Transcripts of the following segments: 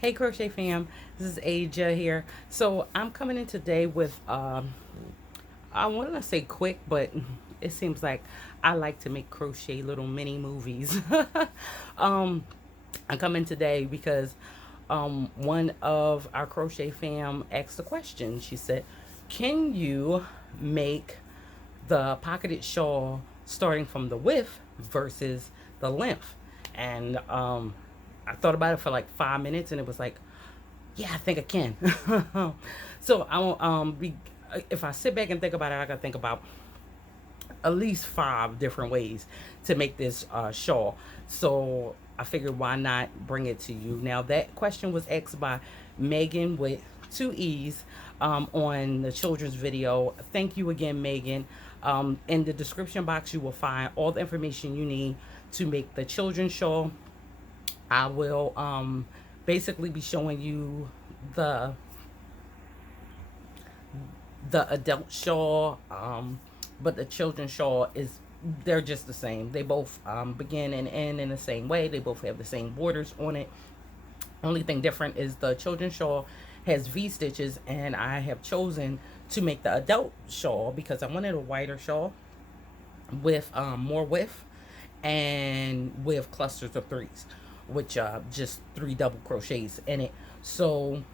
Hey Crochet Fam, this is Aja here. So I'm coming in today with I want to say quick, but it seems like I like to make crochet little mini movies. um, I'm coming today because one of our Crochet Fam asked a question. She said, "Can you make the pocketed shawl starting from the width versus the length?" And I thought about it for like 5 minutes, and it was like, yeah, I think I can. So I won't be. If I sit back and think about it, I gotta think about at least 5 different ways to make this shawl. So I figured, why not bring it to you? Now that question was asked by Megan with 2 E's on the children's video. Thank you again, Megan. In the description box, you will find all the information you need to make the children's shawl. I will basically be showing you the adult shawl, but the children's shawl is, they're just the same. They both begin and end in the same way. They both have the same borders on it. Only thing different is the children's shawl has V stitches, and I have chosen to make the adult shawl because I wanted a wider shawl with more width and with clusters of threes, which just 3 double crochets in it. So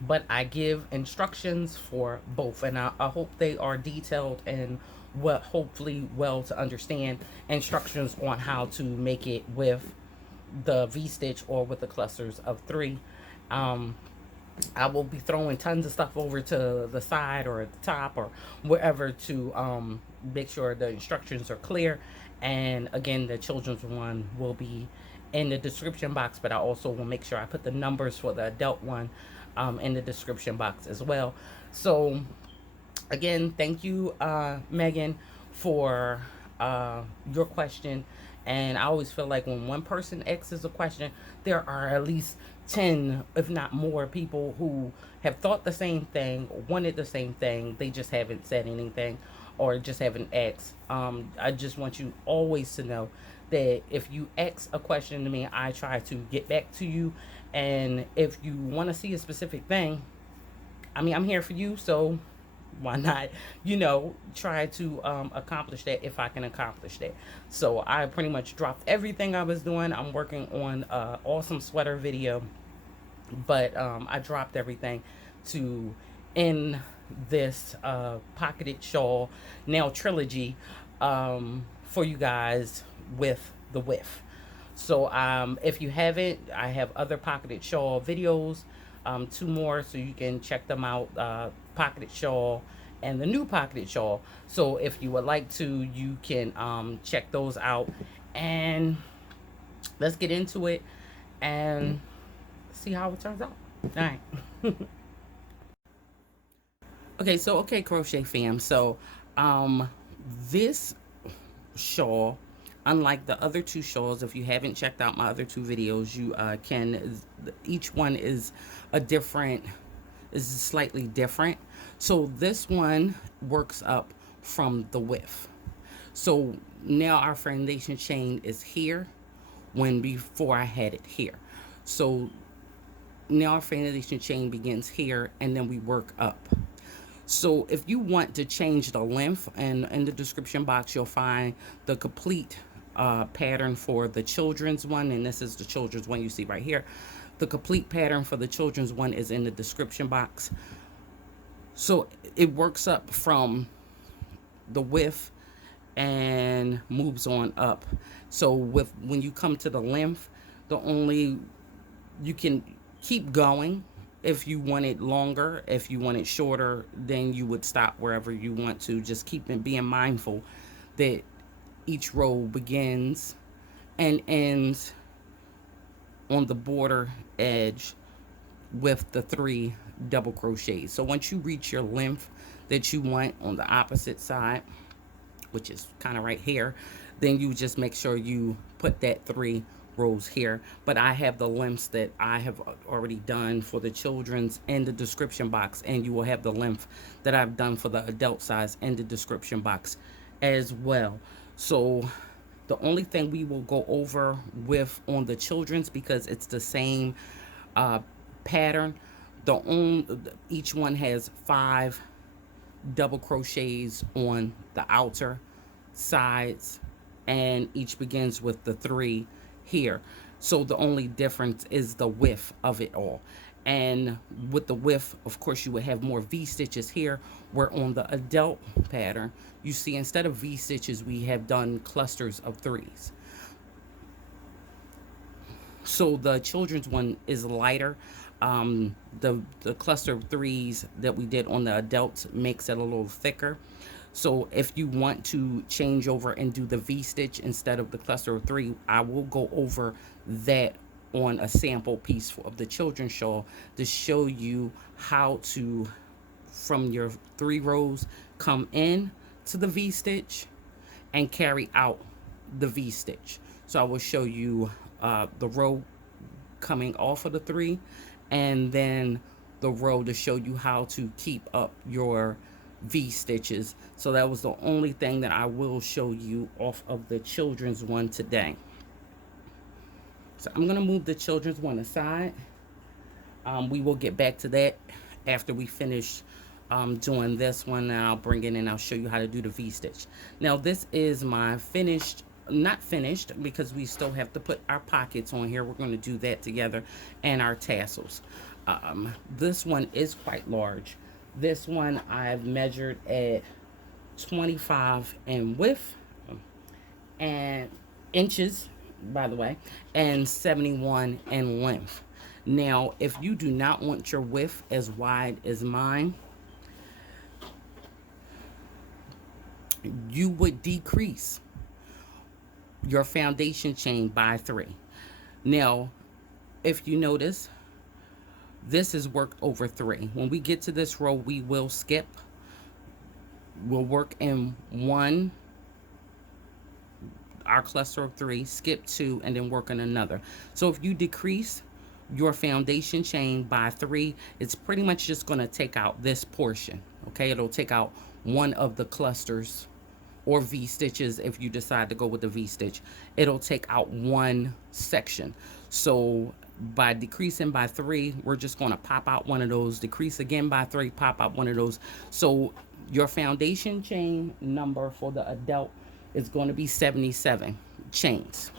but I give instructions for both, and I hope they are detailed and what hopefully well to understand instructions on how to make it with the V stitch or with the clusters of three. Um, I will be throwing tons of stuff over to the side or at the top or wherever to make sure the instructions are clear. And again, the children's one will be in the description box, but I also will make sure I put the numbers for the adult one in the description box as well. So again, thank you, Megan, for your question. And I always feel like when one person asks a question, there are at least 10, if not more, people who have thought the same thing, wanted the same thing. They just haven't said anything or just haven't asked. I just want you always to know that if you ask a question to me, I try to get back to you. And if you want to see a specific thing, I mean, I'm here for you. So why not, try to accomplish that if I can accomplish that. So I pretty much dropped everything I was doing. I'm working on an awesome sweater video, but I dropped everything to end this pocketed shawl nail trilogy for you guys with the width. So if you haven't, I have other pocketed shawl videos, 2 more, so you can check them out. Pocketed shawl and the new pocketed shawl. So if you would like to, you can check those out. And let's get into it and see how it turns out. All right. Okay, Crochet Fam. So this shawl, unlike the other 2 shawls, if you haven't checked out my other 2 videos, you can, each one is a different, is slightly different. So this one works up from the width. So now our foundation chain is here when before I had it here. So now our foundation chain begins here, and then we work up. So if you want to change the length, and in the description box you'll find the complete pattern for the children's one, and this is the children's one you see right here. The complete pattern for the children's one is in the description box. So it works up from the width and moves on up. So when you come to the length, the only, you can keep going. If you want it longer, if you want it shorter, then you would stop wherever you want to. Just keep being mindful that each row begins and ends on the border edge with the 3 double crochets. So once you reach your length that you want on the opposite side, which is kind of right here, then you just make sure you put that 3 rows here. But I have the lengths that I have already done for the children's in the description box, and you will have the length that I've done for the adult size in the description box as well. So the only thing we will go over with on the children's, because it's the same pattern. Each one has 5 double crochets on the outer sides, and each begins with the 3 here. So the only difference is the width of it all. And with the width, of course, you would have more V stitches here, where on the adult pattern, you see instead of V stitches, we have done clusters of 3s. So the children's one is lighter. The cluster of 3s that we did on the adults makes it a little thicker. So if you want to change over and do the V stitch instead of the cluster of 3, I will go over that on a sample piece of the children's shawl to show you how to, from your 3 rows, come in to the V stitch and carry out the V stitch. So I will show you the row coming off of the 3, and then the row to show you how to keep up your V stitches. So that was the only thing that I will show you off of the children's one today. So I'm going to move the children's one aside. We will get back to that after we finish doing this one, and I'll bring it in and I'll show you how to do the V stitch. Now this is my finished, not finished because we still have to put our pockets on here. We're going to do that together, and our tassels. This one is quite large. This one I've measured at 25 in width and inches, by the way, and 71 in length. Now, if you do not want your width as wide as mine, you would decrease your foundation chain by 3. Now, if you notice, this is worked over 3. When we get to this row, we will skip. We'll work in 1, our cluster of 3, skip 2, and then work in another. So if you decrease your foundation chain by 3, it's pretty much just going to take out this portion. Okay, it'll take out one of the clusters or V stitches. If you decide to go with the V stitch, it'll take out one section. So by decreasing by 3, we're just going to pop out one of those, decrease again by 3, pop out one of those. So your foundation chain number for the adult is going to be 77 chains.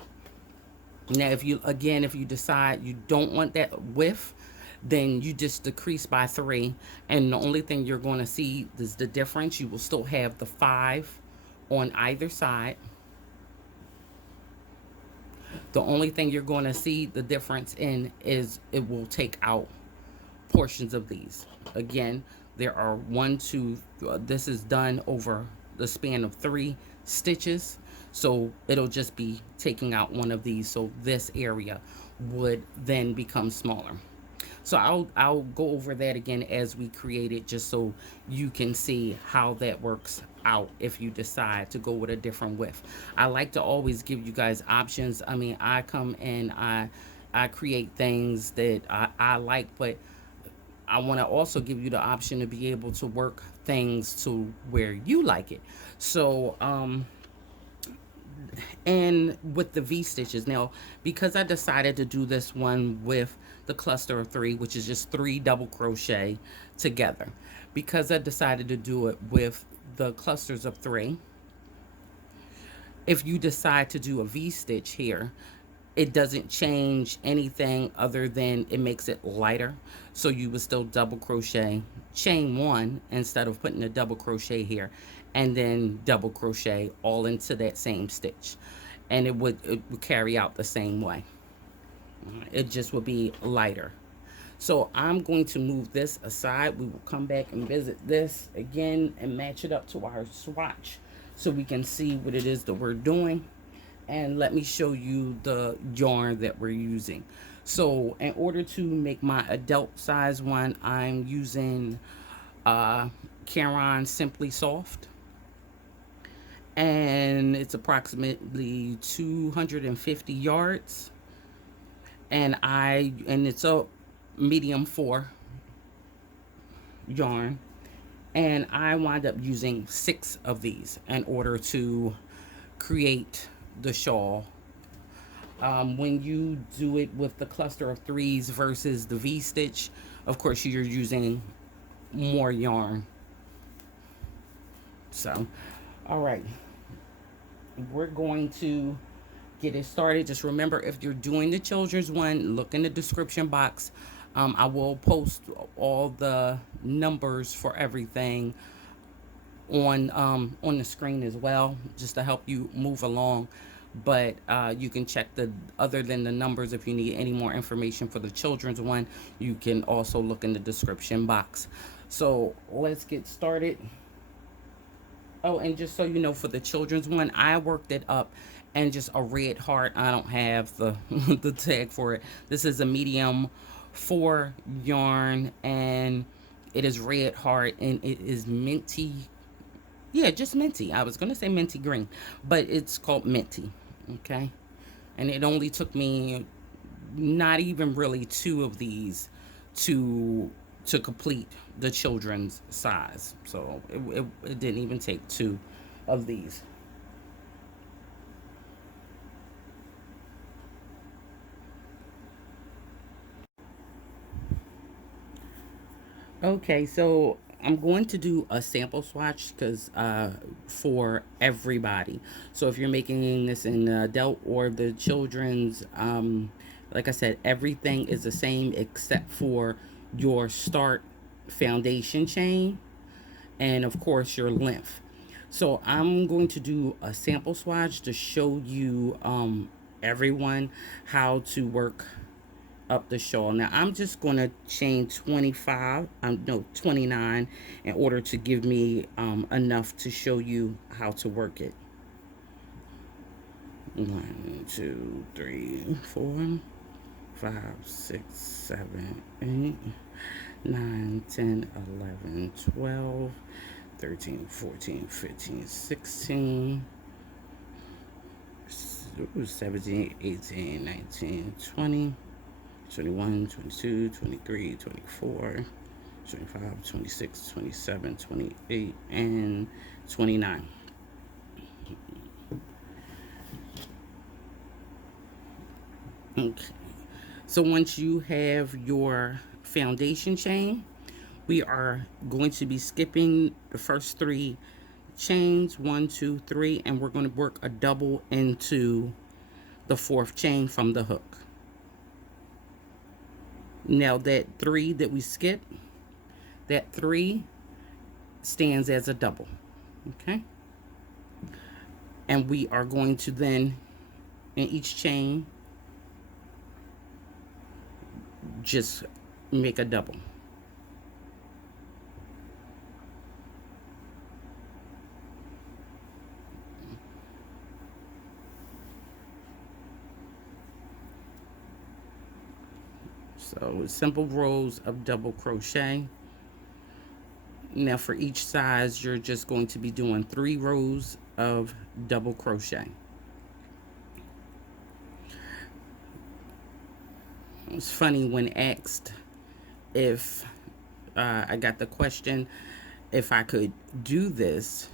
Now if you decide you don't want that width, then you just decrease by 3, and the only thing you're going to see is the difference. You will still have the 5 on either side. The only thing you're going to see the difference in is it will take out portions of these. Again, there are 1, 2, this is done over the span of 3 stitches. So it'll just be taking out one of these. So this area would then become smaller. So I'll go over that again as we create it, just so you can see how that works out if you decide to go with a different width. I like to always give you guys options. I mean, I come and I create things that I like, but I want to also give you the option to be able to work things to where you like it. So and with the V stitches, now because I decided to do this one with the cluster of 3, which is just 3 double crochet together, because I decided to do it with the clusters of 3, if you decide to do a V stitch here, it doesn't change anything other than it makes it lighter. So you would still double crochet, chain 1 instead of putting a double crochet here, and then double crochet all into that same stitch, and it would carry out the same way. It just would be lighter. So I'm going to move this aside. We will come back and visit this again and match it up to our swatch so we can see what it is that we're doing. And let me show you the yarn that we're using. So in order to make my adult size one, I'm using Caron Simply Soft, and it's approximately 250 yards, and it's a medium 4 yarn, and I wind up using 6 of these in order to create the shawl When you do it with the cluster of threes versus the V-stitch, of course you're using more yarn. So, all right, we're going to get it started. Just remember, if you're doing the children's one, look in the description box. I will post all the numbers for everything on the screen as well, just to help you move along. But you can check the other than the numbers, if you need any more information for the children's one, you can also look in the description box. So let's get started. Oh, and just so you know, for the children's one, I worked it up and just a red heart. I don't have the the tag for it. This is a medium 4 yarn, and it is red heart, and it is minty. Yeah, just minty. I was gonna say minty green, but it's called minty. Okay, and it only took me not even really 2 of these to complete the children's size. So it didn't even take 2 of these. Okay, so I'm going to do a sample swatch because for everybody. So if you're making this in the adult or the children's, like I said, everything is the same except for your start foundation chain and of course your length. So I'm going to do a sample swatch to show you everyone how to work up the shawl. Now I'm just going to chain 25, no 29, in order to give me enough to show you how to work it. 1, 2, 3, 4, 5, 6, 7, 8, 9, 10, 11, 12, 13, 14, 15, 16, 17, 18, 19, 20, 21, 22, 23, 24, 25, 26, 27, 28, and 29. Okay. So once you have your foundation chain, we are going to be skipping the first 3 chains, 1, 2, 3, and we're going to work a double into the 4th chain from the hook. Now that 3 that we skip, that 3 stands as a double, okay? And we are going to then, in each chain, just make a double. So simple rows of double crochet. Now for each size, you're just going to be doing 3 rows of double crochet. It's funny when asked if I got the question if I could do this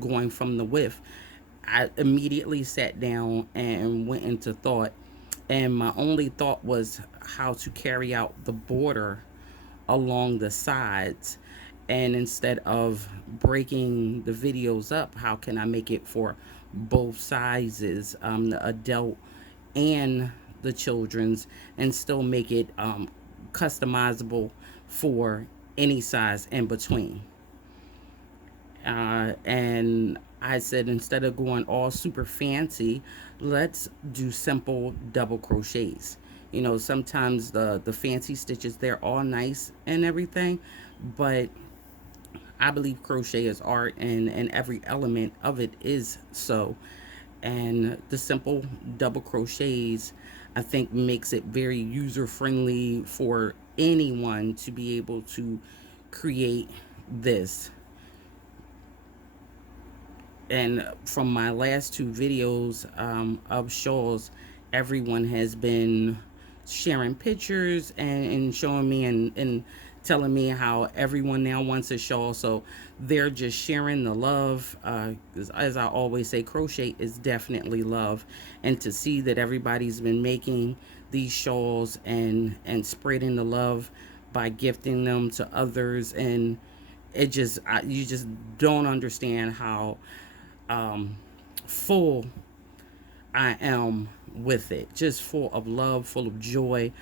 going from the width, I immediately sat down and went into thought, and my only thought was how to carry out the border along the sides. And instead of breaking the videos up, how can I make it for both sizes, the adult and the children's, and still make it customizable for any size in between? And I said, instead of going all super fancy, let's do simple double crochets. You know, sometimes the fancy stitches, they're all nice and everything, but I believe crochet is art, and every element of it is so. And the simple double crochets, I think, makes it very user friendly for anyone to be able to create this. And from my last 2 videos of shawls, everyone has been sharing pictures and showing me and telling me how everyone now wants a shawl. So they're just sharing the love. 'Cause as I always say, crochet is definitely love. And to see that everybody's been making these shawls and spreading the love by gifting them to others, and you just don't understand how full I am with it. Just full of love, full of joy,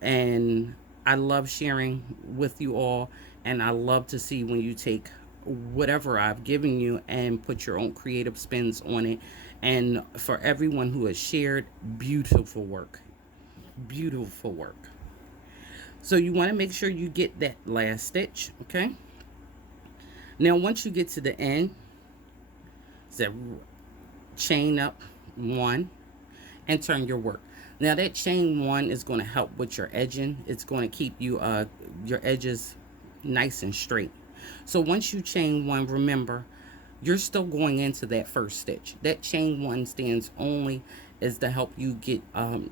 and I love sharing with you all. And I love to see when you take whatever I've given you and put your own creative spins on it. And for everyone who has shared, beautiful work, beautiful work. So you want to make sure you get that last stitch, okay? Now once you get to the end, so chain up one and turn your work. Now that chain one is going to help with your edging. It's going to keep you your edges nice and straight. So once you chain one, remember you're still going into that first stitch. That chain one stands only is to help you get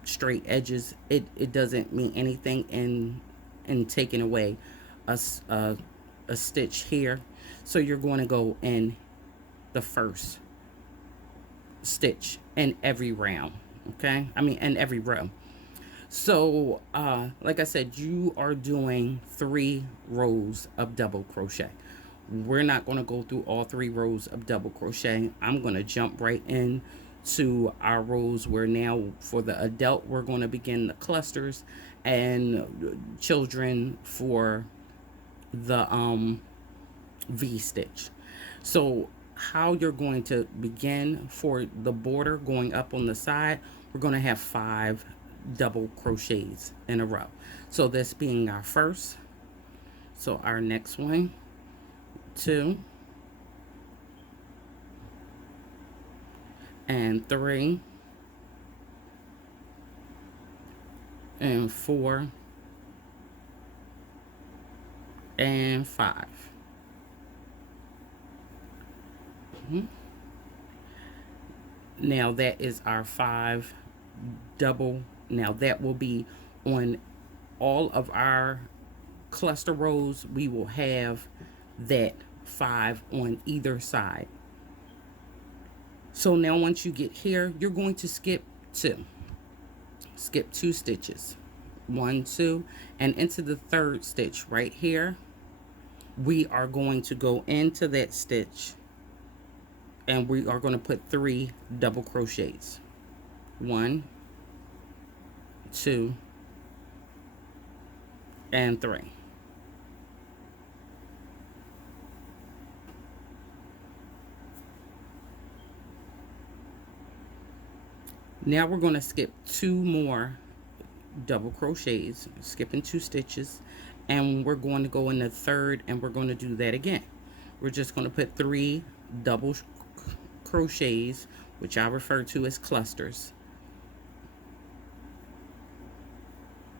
straight edges. It doesn't mean anything in taking away a stitch here. So you're going to go in the first stitch in every round, okay? I mean in every row. So like I said, you are doing 3 rows of double crochet. We're not going to go through all 3 rows of double crochet. I'm going to jump right in to our rows where now for the adult we're going to begin the clusters, and children for the V stitch. So how you're going to begin for the border going up on the side, we're going to have 5 double crochets in a row. So this being our first, so our next one, 2 and 3 and 4 and 5. Now that is our 5 double. Now that will be on all of our cluster rows. We will have that 5 on either side. So now once you get here, you're going to skip 2 stitches, 1, 2, and into the 3rd stitch right here we are going to go into that stitch and we are going to put 3 double crochets, 1, 2, and 3. Now we're going to skip 2 more double crochets, skipping 2 stitches, and we're going to go in the 3rd and we're going to do that again. We're just going to put 3 double crochets, which I refer to as clusters,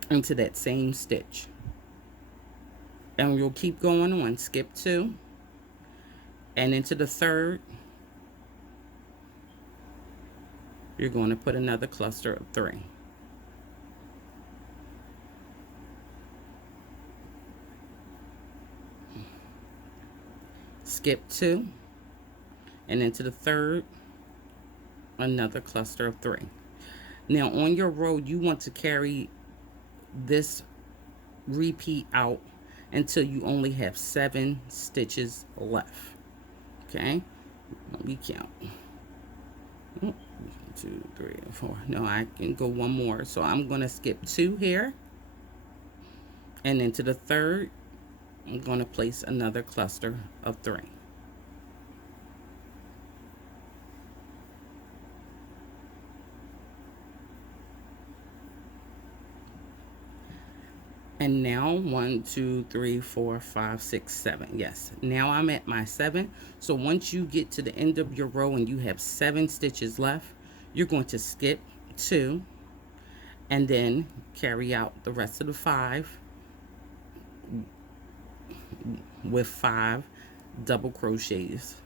into that same stitch, and we'll keep going on. Skip 2 and into the 3rd you're going to put another cluster of 3. Skip 2 and into the 3rd another cluster of 3. Now on your row you want to carry this repeat out until you only have 7 stitches left. Okay, let me count. 1, 2, 3, 4. No, I can go one more. So I'm going to skip 2 here, and into the 3rd I'm going to place another cluster of 3. And now 1, 2, 3, 4, 5, 6, 7. Yes, now I'm at my 7. So once you get to the end of your row and you have 7 stitches left, you're going to skip 2 and then carry out the rest of the 5 with 5 double crochets,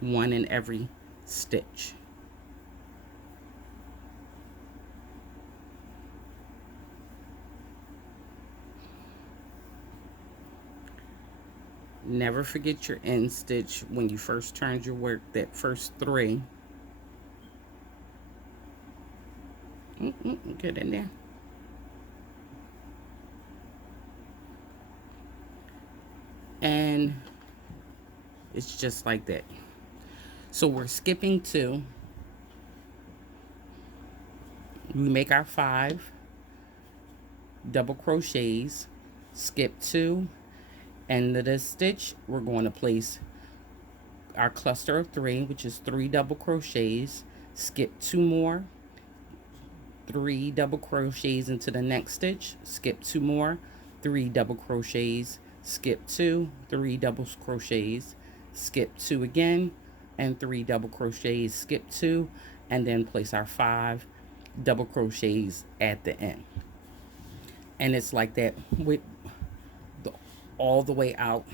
1 in every stitch. Never forget your end stitch when you first turned your work, that first 3. Get in there. And it's just like that. So we're skipping 2. We make our 5 double crochets, skip 2, end of the stitch. We're going to place our cluster of 3, which is 3 double crochets, skip 2 more, 3 double crochets into the next stitch, skip 2 more, 3 double crochets, skip 2, 3 double crochets, skip 2 again, and 3 double crochets, skip 2, and then place our 5 double crochets at the end. And it's like that with all the way out.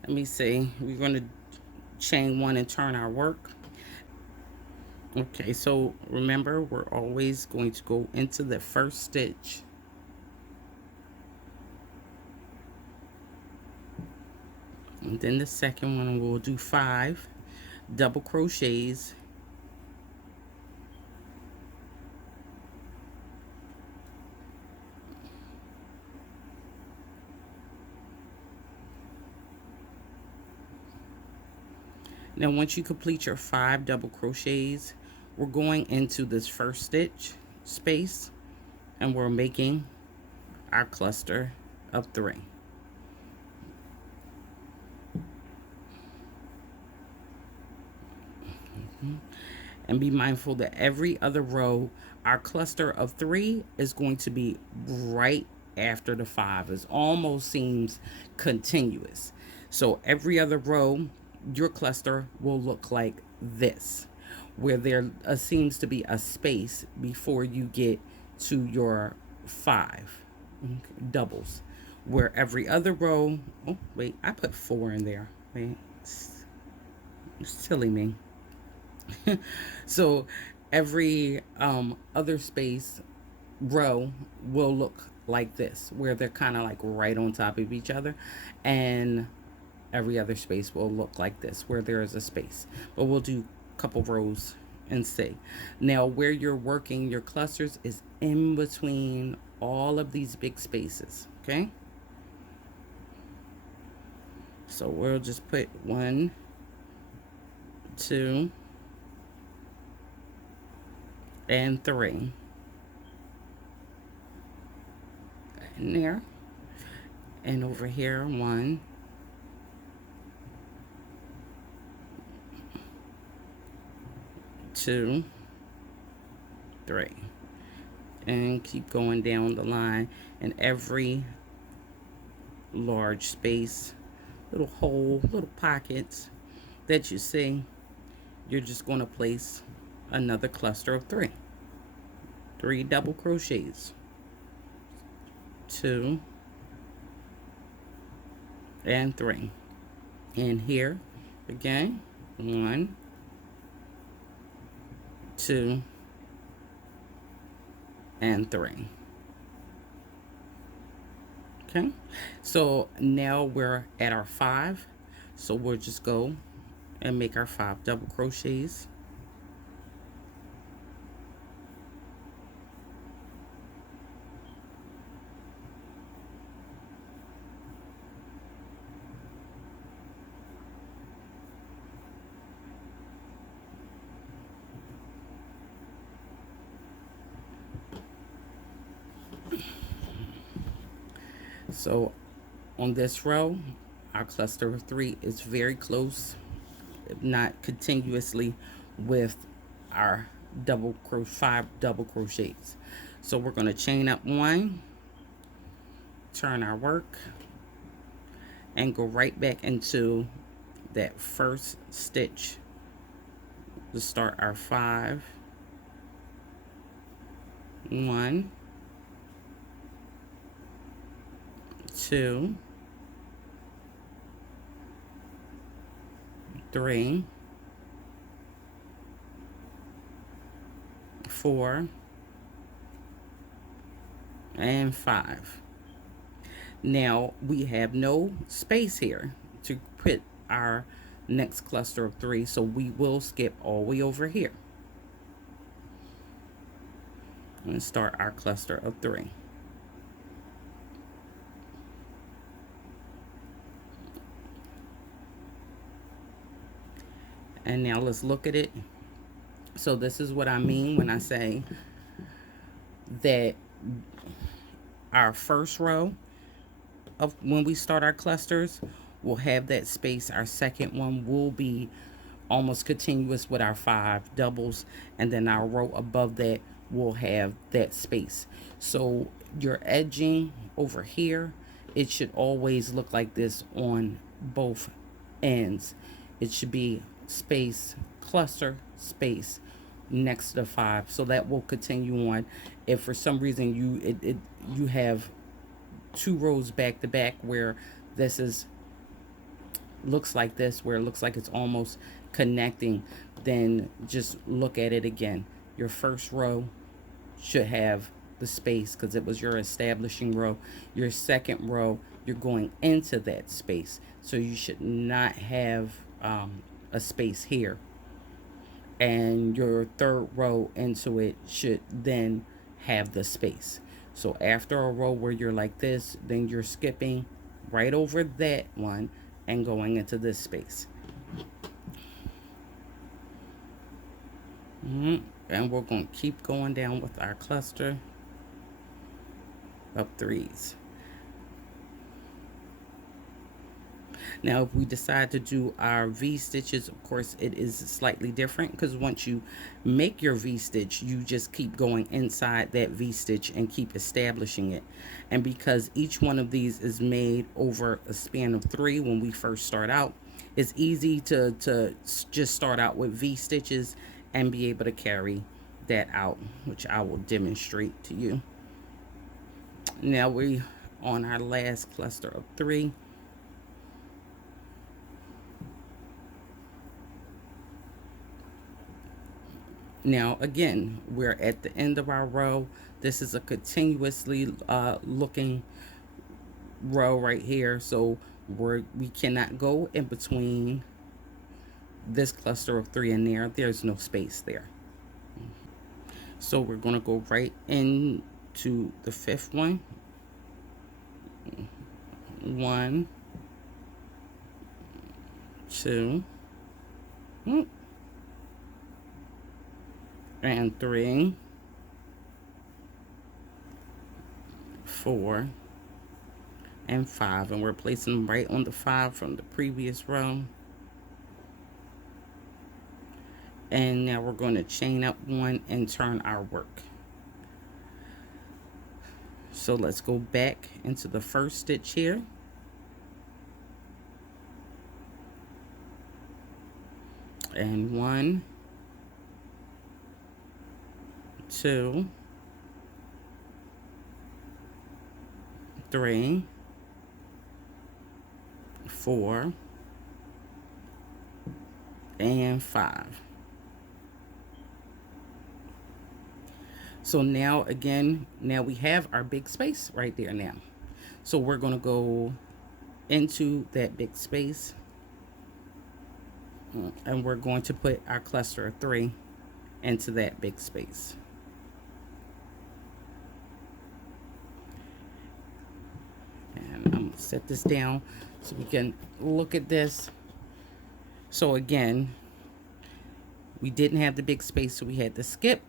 Let me see. We're going to chain 1 and turn our work. Okay, so remember, we're always going to go into the first stitch. And then the second one, we'll do 5 double crochets. Now, once you complete your 5 double crochets, we're going into this first stitch space, and we're making our cluster of 3. And be mindful that every other row, our cluster of 3 is going to be right after the 5. It almost seems continuous. So every other row, your cluster will look like this, where there seems to be a space before you get to your 5 doubles, where every other row, oh wait, I put 4 in there, wait, it's silly me. So every other space row will look like this, where they're kind of like right on top of each other, and every other space will look like this, where there is a space. But we'll do a couple rows and see. Now, where you're working your clusters is in between all of these big spaces, okay? So we'll just put 1, 2, and 3 in there. And over here, 1, 2, 3, and keep going down the line. And every large space, little hole, little pockets that you see, you're just going to place another cluster of 3 double crochets, 2 and 3. And here again, 1, 2 and 3. Okay, so now we're at our 5, so we'll just go and make our 5 double crochets. So on this row, our cluster of 3 is very close, if not continuously, with our 5 double crochets. So we're going to chain up 1, turn our work, and go right back into that first stitch to start our 5. 1, 2, 3, 4, and 5. Now we have no space here, to put our next cluster of 3. So we will skip all the way over here and start our cluster of 3. And now let's look at it. So this is what I mean when I say that our first row of when we start our clusters will have that space. Our second one will be almost continuous with our 5 doubles, and then our row above that will have that space. So your edging over here, it should always look like this on both ends. It should be space, cluster, space next to the 5. So that will continue on. If for some reason you have 2 rows back to back where this is looks like this, where it looks like it's almost connecting, then just look at it again. Your first row should have the space because it was your establishing row. Your second row, you're going into that space, so you should not have a space here. And your third row into it should then have the space. So after a row where you're like this, then you're skipping right over that one and going into this space. And we're going to keep going down with our cluster of 3s. Now, if we decide to do our V-stitches, of course, it is slightly different because once you make your V-stitch, you just keep going inside that V-stitch and keep establishing it. And because each one of these is made over a span of 3 when we first start out, it's easy to just start out with V-stitches and be able to carry that out, which I will demonstrate to you. Now we on our last cluster of 3. Now again, we're at the end of our row. This is a continuously looking row right here, so we cannot go in between this cluster of 3 and there's no space there. So we're going to go right into the 5th one. 1, 2, and 3, 4, and 5, and we're placing them right on the 5 from the previous row. And now we're going to chain up 1 and turn our work. So let's go back into the first stitch here. And 1, 2, 3, 4, and 5. So now again, now we have our big space right there now. So we're going to go into that big space and we're going to put our cluster of 3 into that big space. And I'm going to set this down so we can look at this. So again, we didn't have the big space, so we had to skip.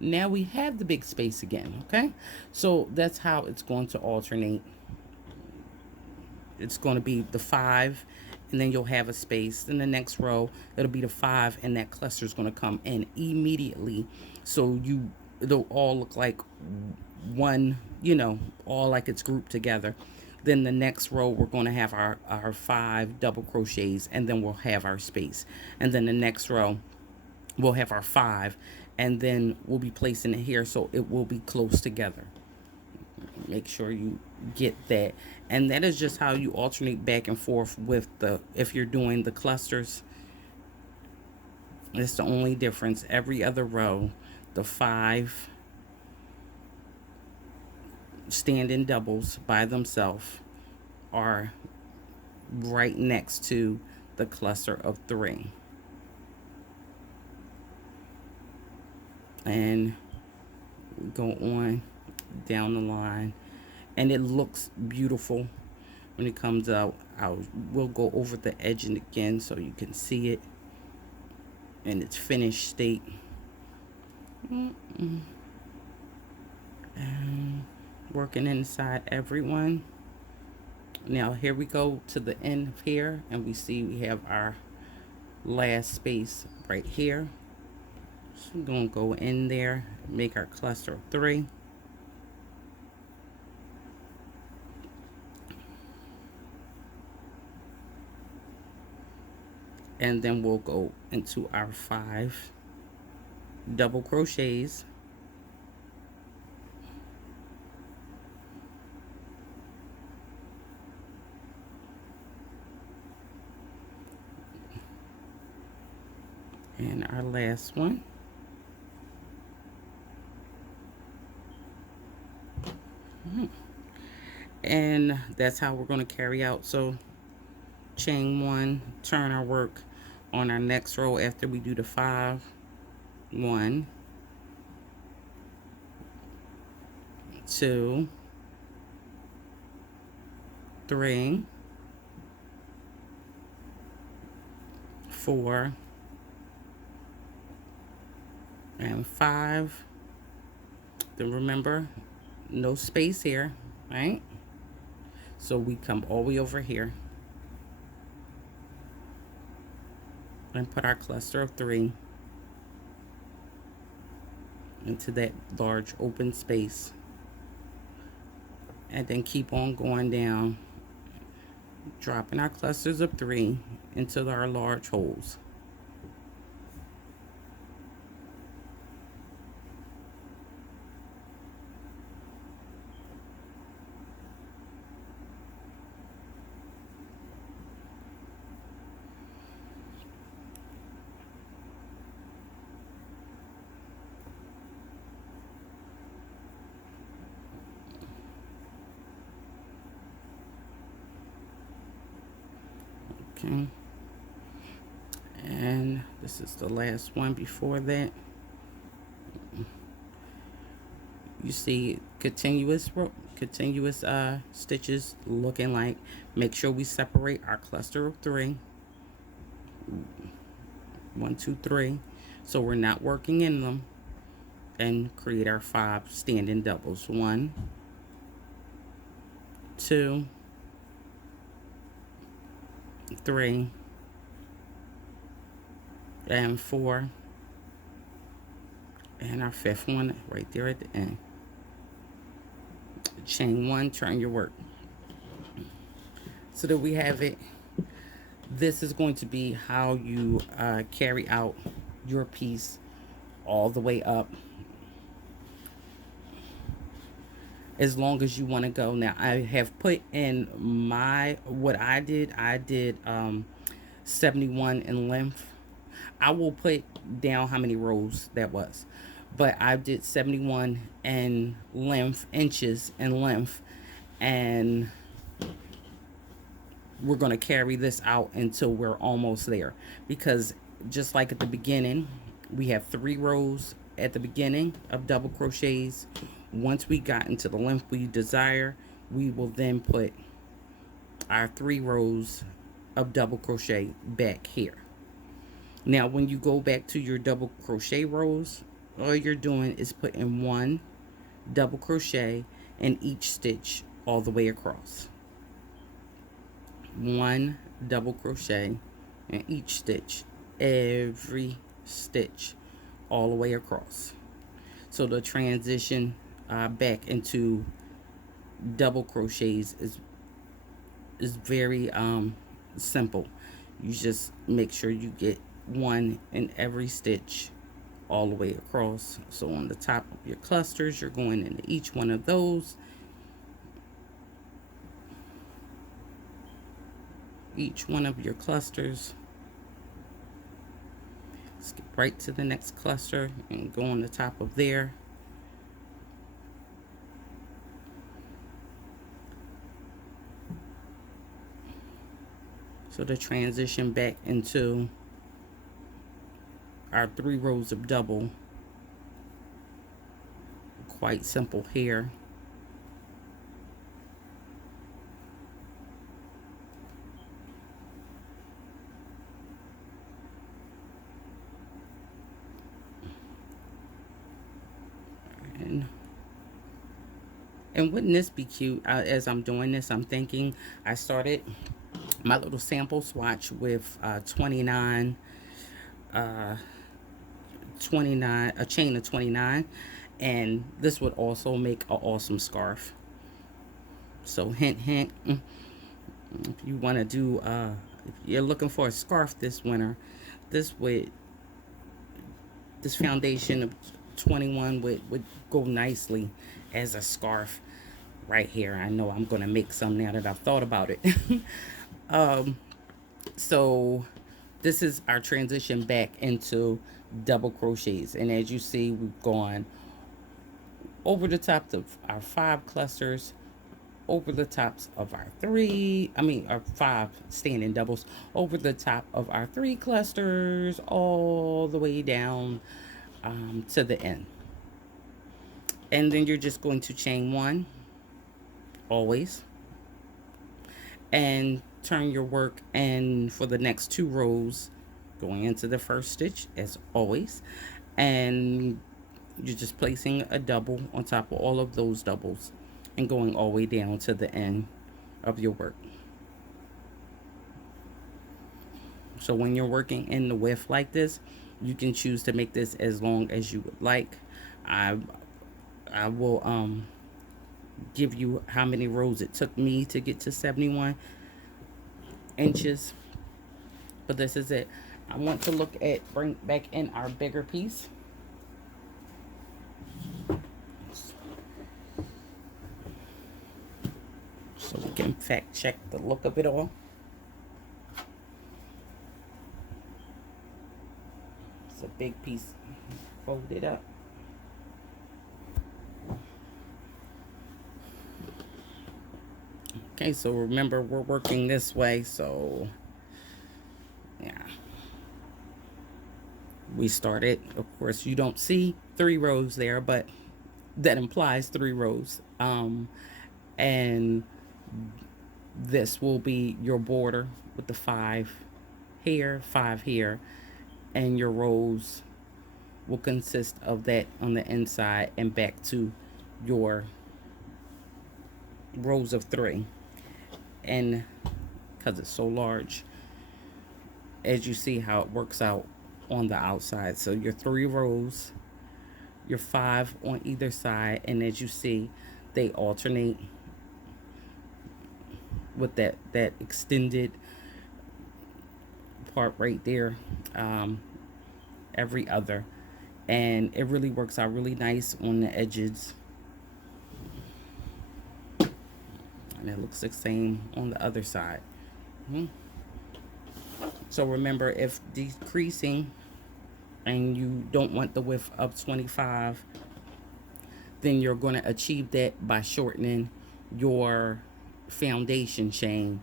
Now we have the big space again, okay? So that's how it's going to alternate. It's going to be the 5, and then you'll have a space. In the next row, it'll be the 5, and that cluster is going to come in immediately. So it'll all look like one, all like it's grouped together. Then the next row, we're going to have our 5 double crochets, and then we'll have our space. And then the next row, we'll have our 5, and then we'll be placing it here so it will be close together. Make sure you get that. And that is just how you alternate back and forth with if you're doing the clusters. It's the only difference. Every other row, the 5 stand in doubles by themselves are right next to the cluster of 3. And go on down the line, and it looks beautiful when it comes out. We'll go over the edging again so you can see it in its finished state. And working inside everyone. Now here we go to the end of here, and we see we have our last space right here. So we're going to go in there, make our cluster of 3. And then we'll go into our 5 double crochets. And our last one. And that's how we're going to carry out. So chain 1, turn our work on our next row after we do the 5. 1, 2, 3, 4, and 5. Then remember, no space here, right? So we come all the way over here and put our cluster of 3 into that large open space, and then keep on going down, dropping our clusters of 3 into our large holes. Okay, and this is the last one before that. You see continuous stitches looking like. Make sure we separate our cluster of 3. 1, 2, 3, so we're not working in them, and create our 5 standing doubles. 1, 2, 3, and 4, and our 5th one right there at the end. Chain 1, turn your work. So that we have it. This is going to be how you carry out your piece all the way up, as long as you want to go. Now I have put in what I did 71 in length. I will put down how many rows that was, but I did 71 in length, inches in length, and we're going to carry this out until we're almost there, because just like at the beginning, we have 3 rows at the beginning of double crochets. Once we got into the length we desire, we will then put our 3 rows of double crochet back here. Now when you go back to your double crochet rows, all you're doing is putting 1 double crochet in each stitch all the way across. 1 double crochet in each stitch, every stitch all the way across. So the transition back into double crochets is very simple. You just make sure you get 1 in every stitch all the way across. So on the top of your clusters, you're going into each one of those, each one of your clusters. Skip right to the next cluster and go on the top of there. So to transition back into our 3 rows of double, quite simple here. And wouldn't this be cute? As I'm doing this, I'm thinking I started my little sample swatch with 29, uh, 29, a chain of 29, and this would also make an awesome scarf. So hint, hint, if you want to do, if you're looking for a scarf this winter, this would, this foundation of 21 would go nicely as a scarf right here. I know I'm gonna make some now that I've thought about it. So this is our transition back into double crochets, and as you see, we've gone over the top of our 5 clusters, over the tops of our our 5 standing doubles, over the top of our 3 clusters, all the way down to the end. And then you're just going to chain 1 always, and turn your work, and for the next 2 rows going into the first stitch as always, and you're just placing a double on top of all of those doubles and going all the way down to the end of your work. So when you're working in the width like this, you can choose to make this as long as you would like. I will give you how many rows it took me to get to 71 inches, but this is it. I want to look at, bring back in our bigger piece. So we can fact check the look of it all. It's a big piece folded up. Okay, so remember, we're working this way, so yeah. We started, of course, you don't see 3 rows there, but that implies 3 rows. And this will be your border with the 5 here, 5 here, and your rows will consist of that on the inside and back to your rows of 3. And because it's so large, as you see how it works out on the outside, so your 3 rows, your 5 on either side, and as you see, they alternate with that extended part right there, every other, and it really works out really nice on the edges, and it looks the same on the other side. So remember, if decreasing and you don't want the width of 25, then you're going to achieve that by shortening your foundation chain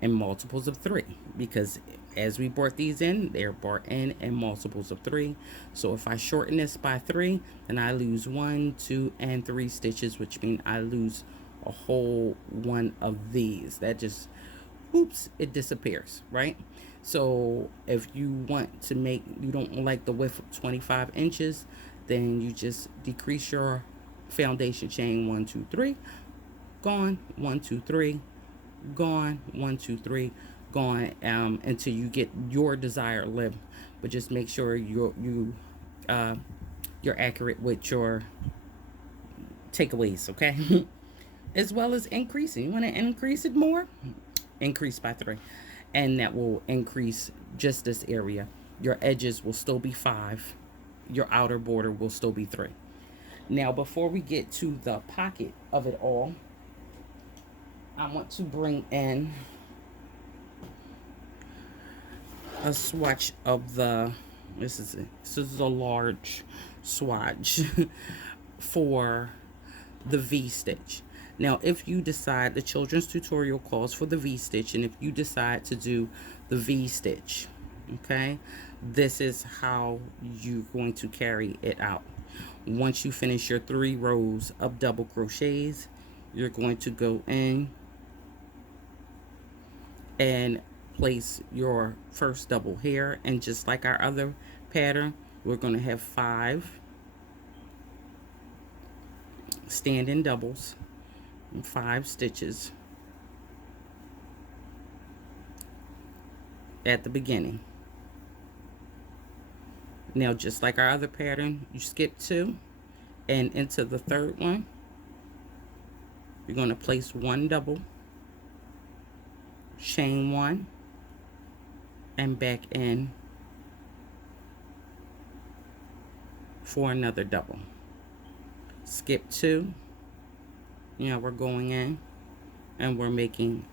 in multiples of 3, because as we brought these in, they're brought in multiples of 3. So if I shorten this by 3, then I lose 1, 2, and 3 stitches, which means I lose a whole one of these. That just, oops, it disappears, right? So if you want to make, you don't like the width of 25 inches, then you just decrease your foundation chain 1, 2, 3, gone, 1, 2, 3, gone, 1, 2, 3, gone, until you get your desired length. But just make sure you're accurate with your takeaways, okay? As well as increasing. You want to increase it more? Increase by 3, and that will increase just this area. Your edges will still be 5. Your outer border will still be 3. Now, before we get to the pocket of it all, I want to bring in a swatch of the, this is a large swatch for the V stitch. Now, if you decide, the children's tutorial calls for the V-stitch, and if you decide to do the V-stitch, okay, this is how you're going to carry it out. Once you finish your 3 rows of double crochets, you're going to go in and place your first double here, and just like our other pattern, we're going to have 5 standing doubles and 5 stitches at the beginning. Now, just like our other pattern, you skip 2, and into the third one you're going to place 1 double, chain 1, and back in for another double. Skip 2. Now we're going in and we're making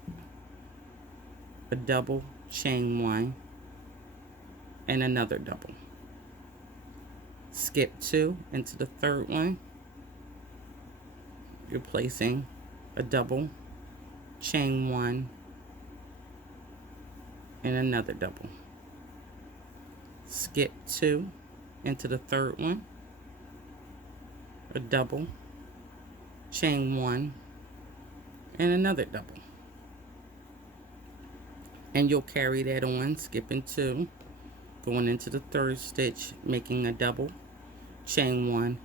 a double, chain 1, and another double. Skip 2 into the third one. You're placing a double, chain 1, and another double. Skip 2 into the third one, a double, chain 1, and another double. And you'll carry that on, skipping 2, going into the third stitch, making a double, chain 1,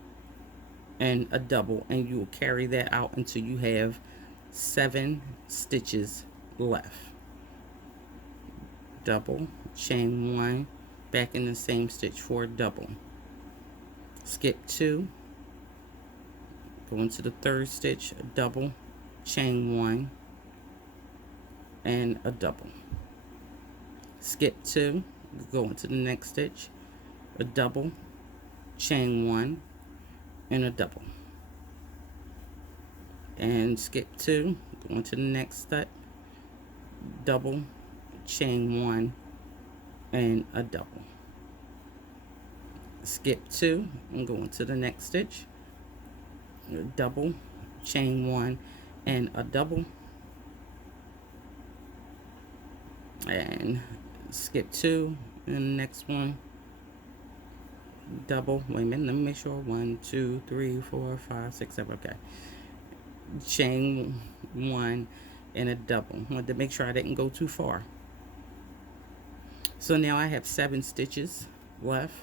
and a double, and you will carry that out until you have 7 stitches left. Double, chain 1, back in the same stitch for a double. Skip 2, go into the third stitch, a double, chain 1, and a double. Skip 2, go into the next stitch, a double, chain 1, and a double. And skip 2, go into the next step, double, chain 1, and a double. Skip 2 and go into the next stitch, a double, chain 1, and a double. And skip 2 and the next one, double. Wait a minute, let me make sure. 1, 2, 3, 4, 5, 6, 7. Okay, chain 1 and a double. I wanted to make sure I didn't go too far. So now I have 7 stitches left.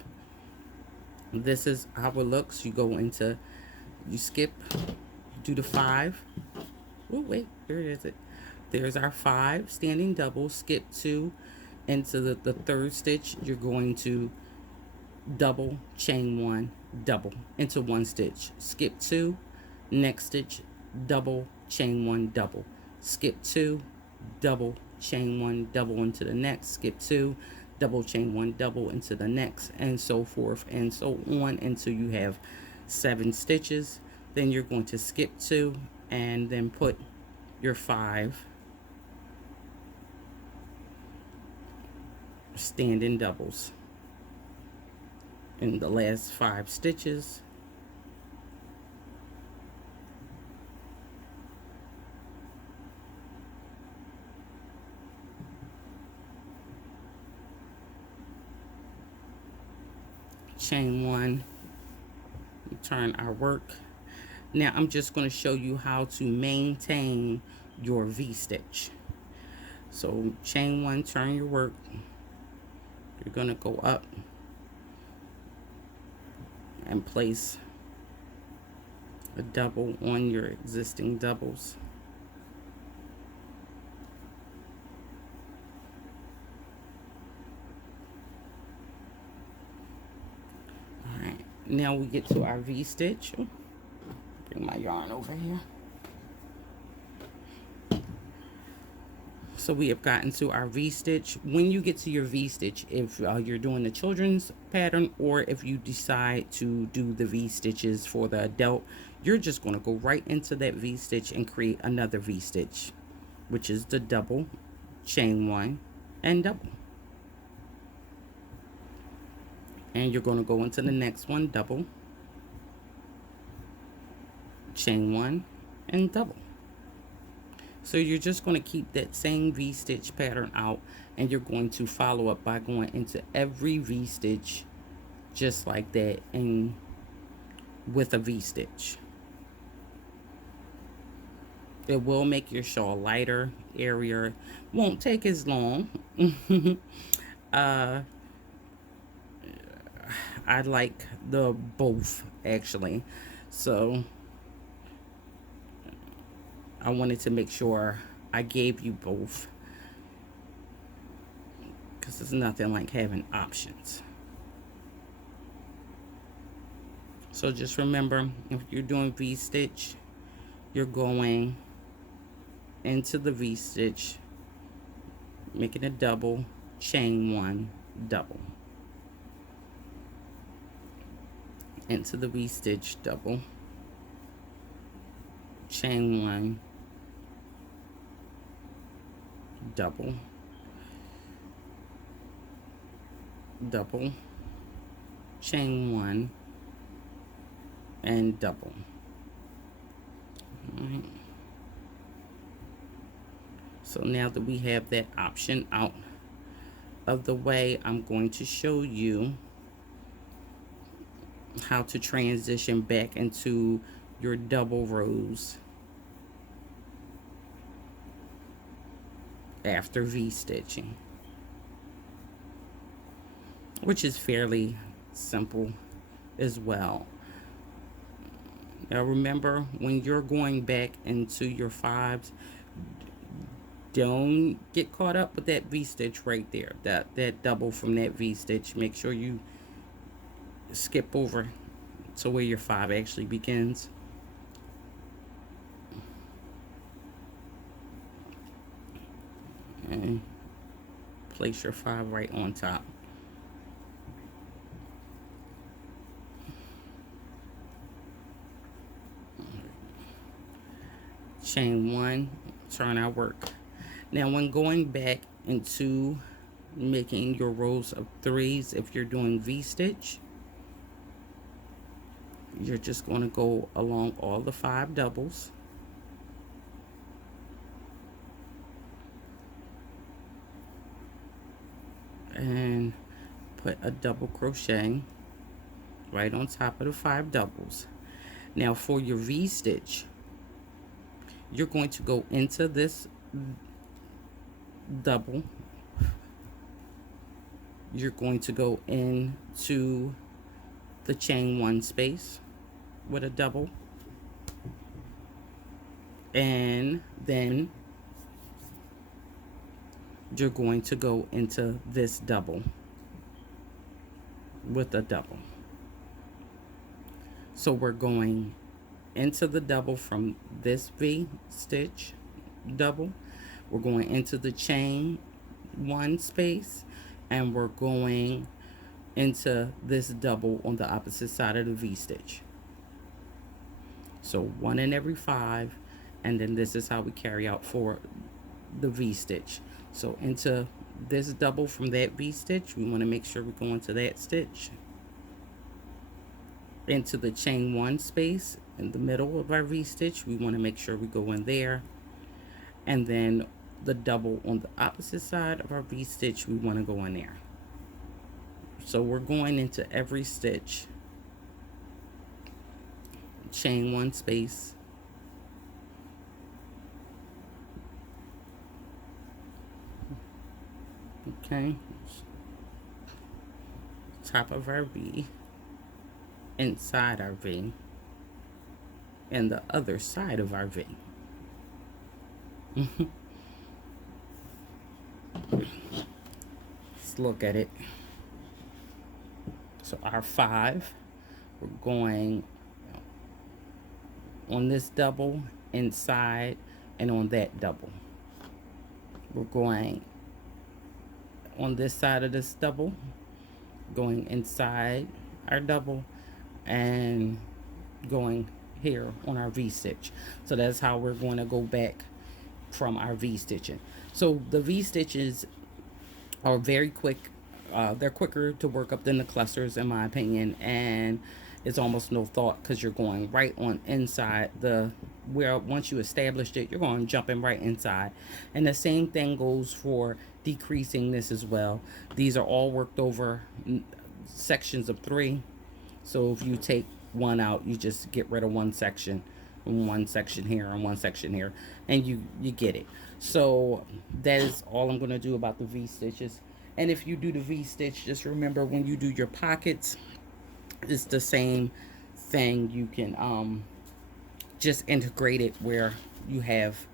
This is how it looks. You go into, you skip, do the 5. Oh wait, there it is. There's our 5 standing doubles. Skip 2 into the third stitch. You're going to double, chain 1, double into 1 stitch. Skip 2, next stitch, double, chain 1, double. Skip 2, double, chain 1, double into the next. Skip 2, double, chain 1, double into the next, and so forth and so on until you have 7 stitches. Then you're going to skip 2 and then put your 5 standing doubles in the last 5 stitches. Chain 1, turn our work. Now I'm just going to show you how to maintain your V-stitch. So chain 1, turn your work. You're going to go up and place a double on your existing doubles. All right, now we get to our V-stitch. Bring my yarn over here. So we have gotten to our V-stitch. When you get to your V-stitch, if you're doing the children's pattern, or if you decide to do the V-stitches for the adult, you're just going to go right into that V-stitch and create another V-stitch, which is the double, chain 1, and double. And you're going to go into the next one, double, chain 1, and double. So you're just going to keep that same V-stitch pattern out, and you're going to follow up by going into every V-stitch just like that, and with a V-stitch. It will make your shawl lighter, airier, won't take as long. uh, I like the both actually, so I wanted to make sure I gave you both, because it's nothing like having options. So just remember, if you're doing V-stitch, you're going into the V-stitch, making a double, chain one, double. Into the V-stitch, double, chain one, double, double, chain one, and double. All right. So now that we have that option out of the way, I'm going to show you how to transition back into your double rows after V-stitching, which is fairly simple as well. Now remember, when you're going back into your fives, don't get caught up with that V-stitch right there, that double from that V-stitch. Make sure you skip over to where your five actually begins. And place your five right on top. Chain one, turn our work. Now when going back into making your rows of threes, if you're doing V-stitch, you're just going to go along all the five doubles. And put a double crochet right on top of the five doubles. Now for your V-stitch, you're going to go into this double. You're going to go into the chain one space with a double, and then you're going to go into this double with a double. So we're going into the double from this V stitch double, we're going into the chain one space, and we're going into this double on the opposite side of the V stitch. So one in every five, and then this is how we carry out for the V stitch. So into this double from that V stitch, we want to make sure we go into that stitch, into the chain one space in the middle of our V stitch, we want to make sure we go in there, and then the double on the opposite side of our V stitch, we want to go in there. So we're going into every stitch, chain one space, okay, top of our V, inside our V, and the other side of our V. Let's look at it. So our five, we're going on this double, inside, and on that double. We're going on this side of this double, going inside our double, and going here on our V stitch. So that's how we're going to go back from our V stitching. So the V stitches are very quick. They're quicker to work up than the clusters, in my opinion, and it's almost no thought because you're going right on inside the where once you established it, you're going jumping right inside. And the same thing goes for decreasing this as well. These are all worked over sections of 3. So if you take one out, you just get rid of one section here and one section here, and you get it. So that is all I'm going to do about the V stitches. And if you do the V stitch, just remember when you do your pockets, it's the same thing. You can just integrate it where you have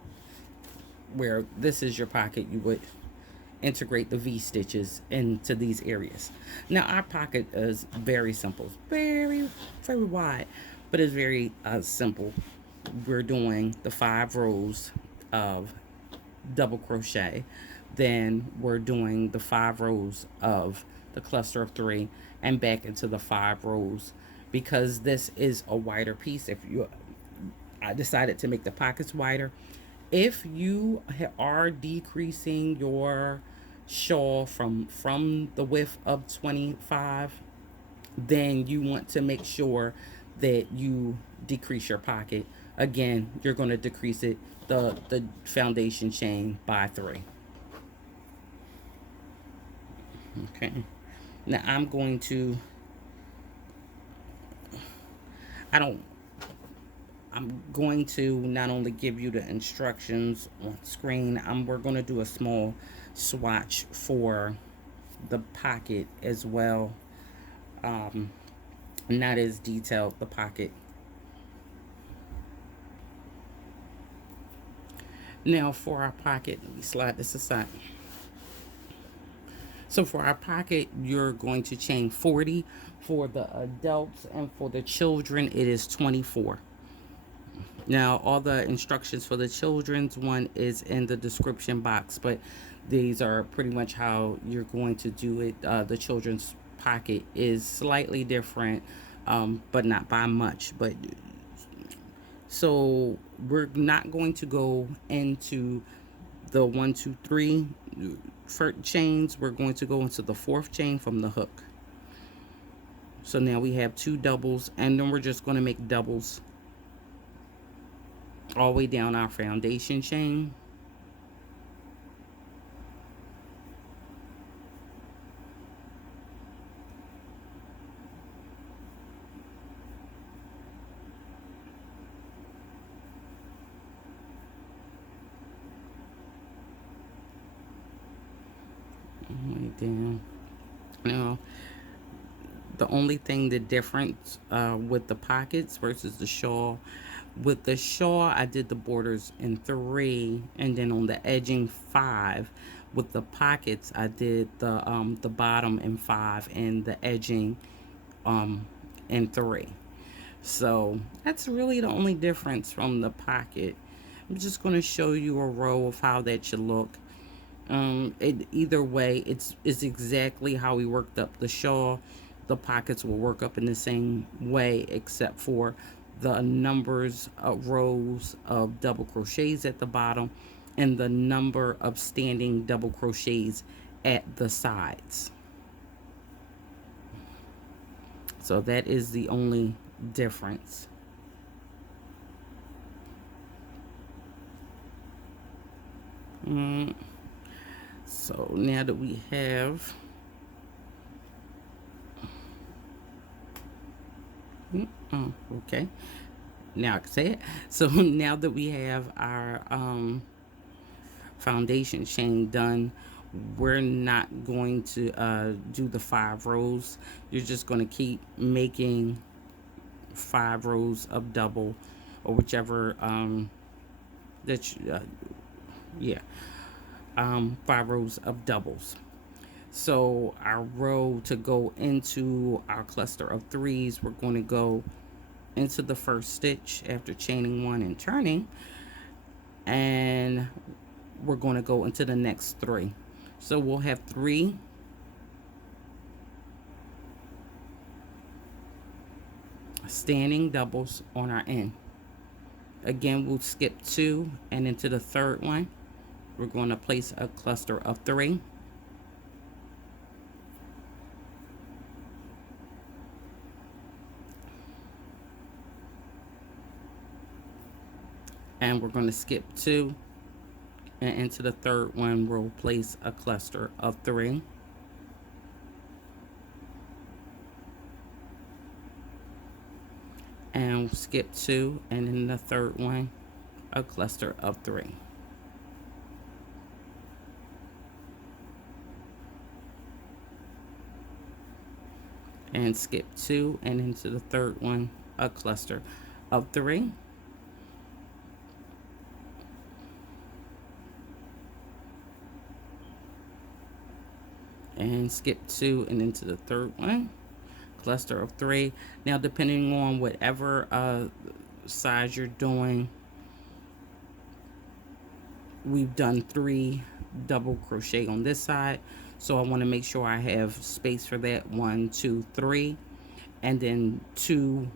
where this is your pocket, you would integrate the V stitches into these areas. Now our pocket is very simple. It's very, very wide, but it's very simple. We're doing the 5 rows of double crochet. Then we're doing the 5 rows of the cluster of 3 and back into the 5 rows because this is a wider piece. I decided to make the pockets wider. If you are decreasing your shawl from the width of 25, then you want to make sure that you decrease your pocket. Again, you're going to decrease it the foundation chain by 3. Okay. Now I'm going to I'm going to not only give you the instructions on screen, we're going to do a small swatch for the pocket as well. Not as detailed, the pocket. Now for our pocket, let me slide this aside. So for our pocket, you're going to chain 40. For the adults and for the children, it is 24. Now, all the instructions for the children's one is in the description box, but these are pretty much how you're going to do it. The children's pocket is slightly different, but not by much. But so we're not going to go into the 1, 2, 3 chains. We're going to go into the 4th chain from the hook. So now we have 2 doubles, and then we're just going to make doubles all the way down our foundation chain. Way down. Now, the only thing, the difference with the pockets versus the shawl, with the shawl I did the borders in 3 and then on the edging 5. With the pockets I did the bottom in 5 and the edging in 3. So that's really the only difference from the pocket. I'm just going to show you a row of how that should look. Either way, it's exactly how we worked up the shawl. The pockets will work up in the same way, except for the numbers of rows of double crochets at the bottom and the number of standing double crochets at the sides. So that is the only difference. So now that we have okay, now I can say it. So now that we have our foundation chain done, we're not going to do the 5 rows. You're just going to keep making 5 rows of double, or whichever that you, 5 rows of doubles. So our row to go into our cluster of 3s, we're going to go into the first stitch after chaining 1 and turning, and we're going to go into the next 3. So we'll have 3 standing doubles on our end. Again, we'll skip 2, and into the 3rd one we're going to place a cluster of 3. And we're going to skip 2, and into the third one we'll place a cluster of 3, and skip 2, and in the third one a cluster of 3, and skip 2, and into the third one a cluster of 3, and skip 2, and into the third one cluster of 3. Now, depending on whatever size you're doing, we've done 3 double crochet on this side, so I want to make sure I have space for that. 1, 2, 3, and then 2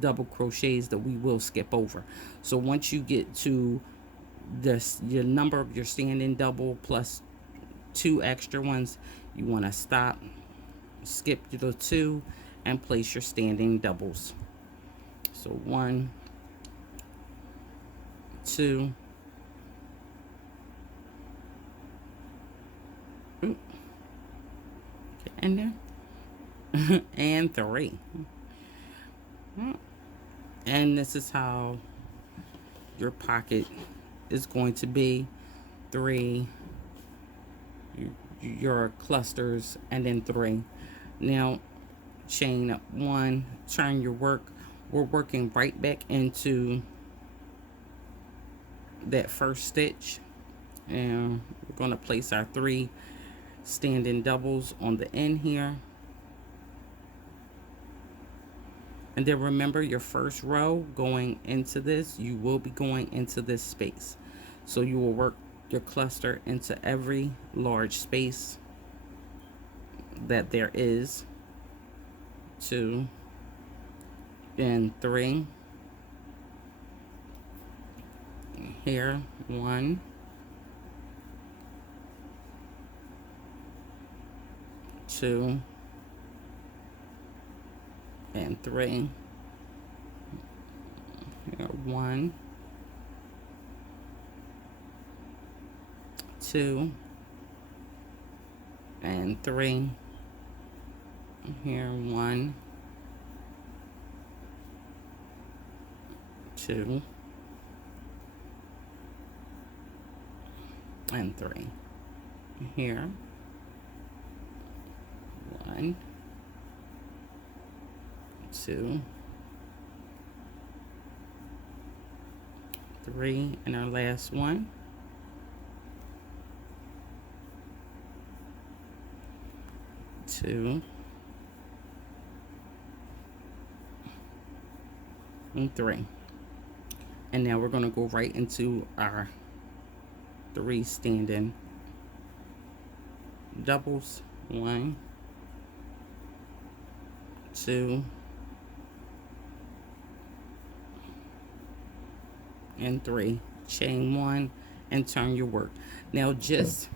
double crochets that we will skip over. So once you get to this, your number of your standing double plus 2 extra ones, you want to stop, skip the 2, and place your standing doubles. So 1, 2, get in there, and 3. And this is how your pocket is going to be. 3, your clusters, and then 3. Now chain up 1, turn your work. We're working right back into that first stitch, and we're going to place our 3 standing doubles on the end here. And then remember, your first row going into this, you will be going into this space, so you will work your cluster into every large space that there is. 2 and 3 here. 1, 2 and 3 here. 1, 2 and 3 here. 1, 2 and 3 here. 1, 2, 3, and our last one. 2 and 3. And now we're going to go right into our 3 standing doubles. 1, 2 and 3. Chain 1 and turn your work. Now, just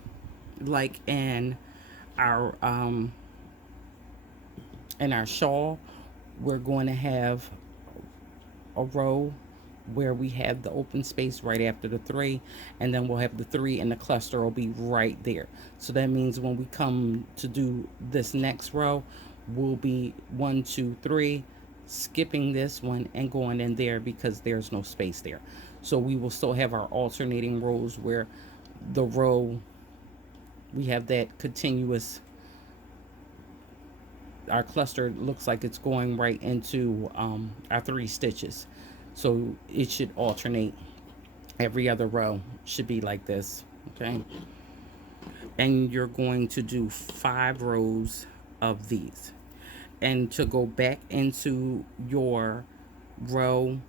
like in our shawl, we're going to have a row where we have the open space right after the 3, and then we'll have the 3 and the cluster will be right there. So that means when we come to do this next row, we'll be 1, 2, 3, skipping this one and going in there because there's no space there. So we will still have our alternating rows where the row, we have that continuous, our cluster looks like it's going right into our 3 stitches. So it should alternate. Every other row should be like this, okay? And you're going to do 5 rows of these. And to go back into your row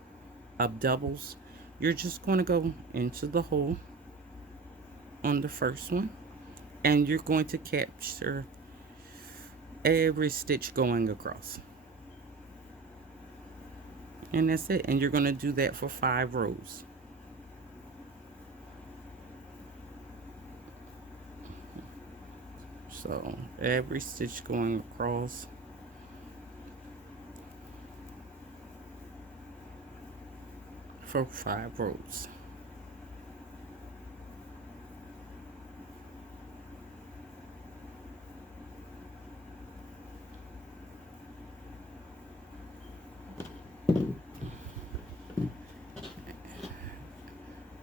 of doubles, you're just going to go into the hole on the first one, and you're going to capture every stitch going across. And that's it. And you're going to do that for 5 rows. So every stitch going across. for 5 rows.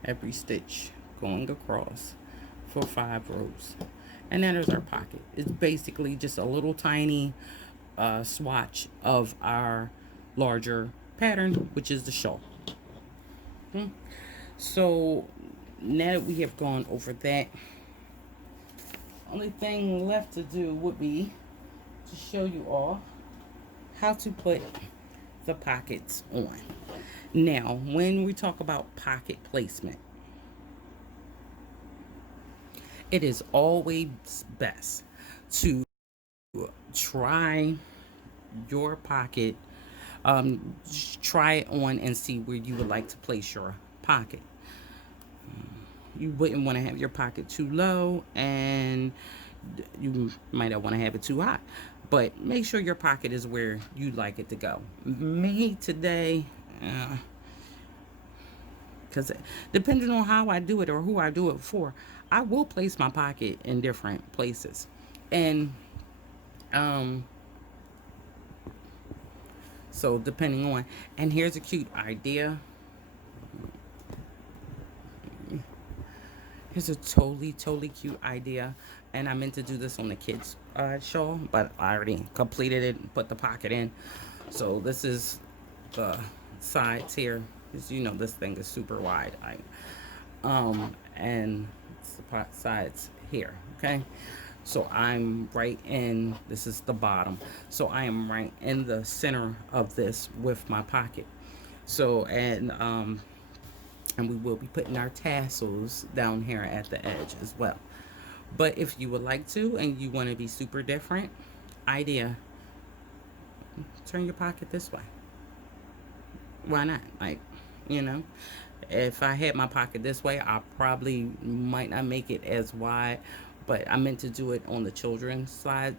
Every stitch going across for 5 rows. And that is our pocket. It's basically just a little tiny swatch of our larger pattern, which is the shawl. So now that we have gone over that, only thing left to do would be to show you all how to put the pockets on. Now, when we talk about pocket placement, it is always best to try your pocket, try it on and see where you would like to place your pocket. You wouldn't want to have your pocket too low, and you might not want to have it too high, but make sure your pocket is where you'd like it to go. Me today, because depending on how I do it or who I do it for, I will place my pocket in different places. And so depending on, and here's a cute idea. Here's a totally cute idea, and I meant to do this on the kids shawl, but I already completed it and put the pocket in. So this is the sides here, because you know this thing is super wide. And it's the sides here, okay? So I'm right in, this is the bottom, so I am right in the center of this with my pocket. So and we will be putting our tassels down here at the edge as well. But if you would like to and you want to be super different, idea, turn your pocket this way. Why not? Like, you know, if I had my pocket this way, I probably might not make it as wide, but I meant to do it on the children's side.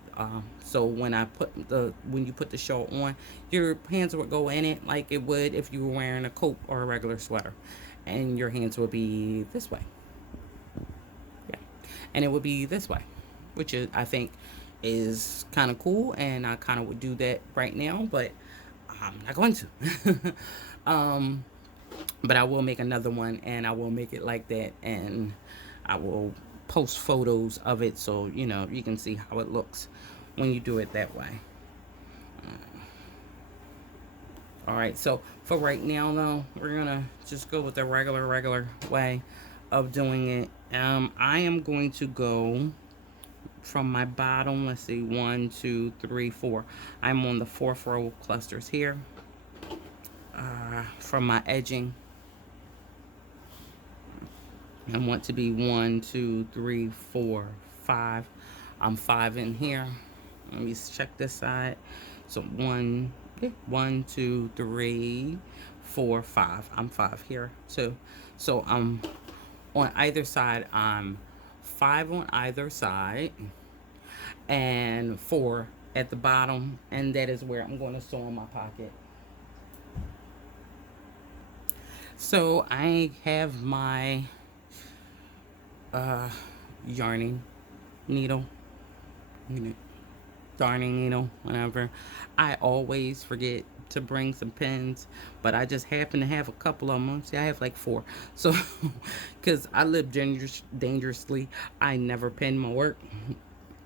So when you put the shawl on, your hands would go in it like it would if you were wearing a coat or a regular sweater, and your hands would be this way. Yeah, and it would be this way, which is, I think, is kind of cool, and I kind of would do that right now, but I'm not going to. But I will make another one, and I will make it like that, and I will post photos of it so you know you can see how it looks when you do it that way. All right, so for right now though, we're gonna just go with the regular way of doing it. I am going to go from my bottom. Let's see, 1 2 3 4. I'm on the 4th row clusters here. From my edging, I want to be 1 2 3 4 5. I'm 5 in here. Let me check this side. So 1 2 3 4 5. I'm 5 here too. So I'm on either side. I'm 5 on either side and 4 at the bottom, and that is where I'm going to sew in my pocket. So I have my yarning needle, darning needle, whatever. I always forget to bring some pins, but I just happen to have a couple of them. See, I have like 4. So, because I live dangerously, I never pin my work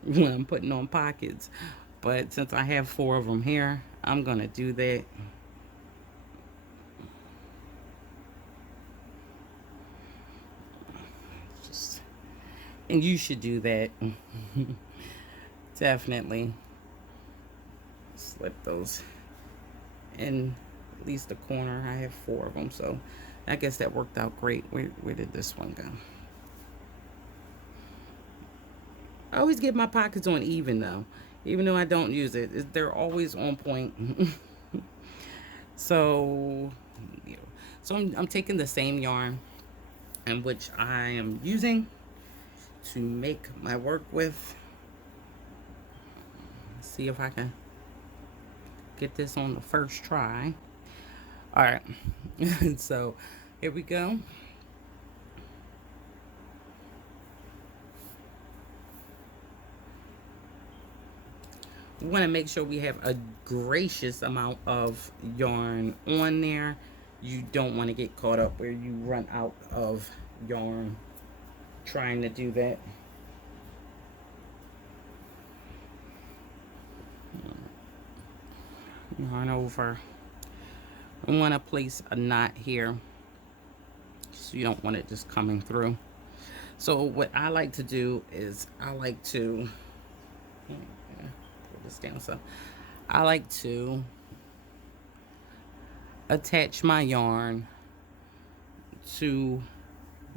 when I'm putting on pockets. But since I have 4 of them here, I'm gonna do that. And you should do that. Definitely slip those in at least the corner. I have 4 of them, so I guess that worked out great. Where did this one go? I always get my pockets on even though, even though I don't use it. They're always on point. So, I'm taking the same yarn, in which I am using to make my work with. Let's see if I can get this on the first try. All right. So here we go. We want to make sure we have a gracious amount of yarn on there. You don't want to get caught up where you run out of yarn trying to do that. Yarn over. We want to place a knot here so you don't want it just coming through. So what I like to do is I like to put this down. So I like to attach my yarn to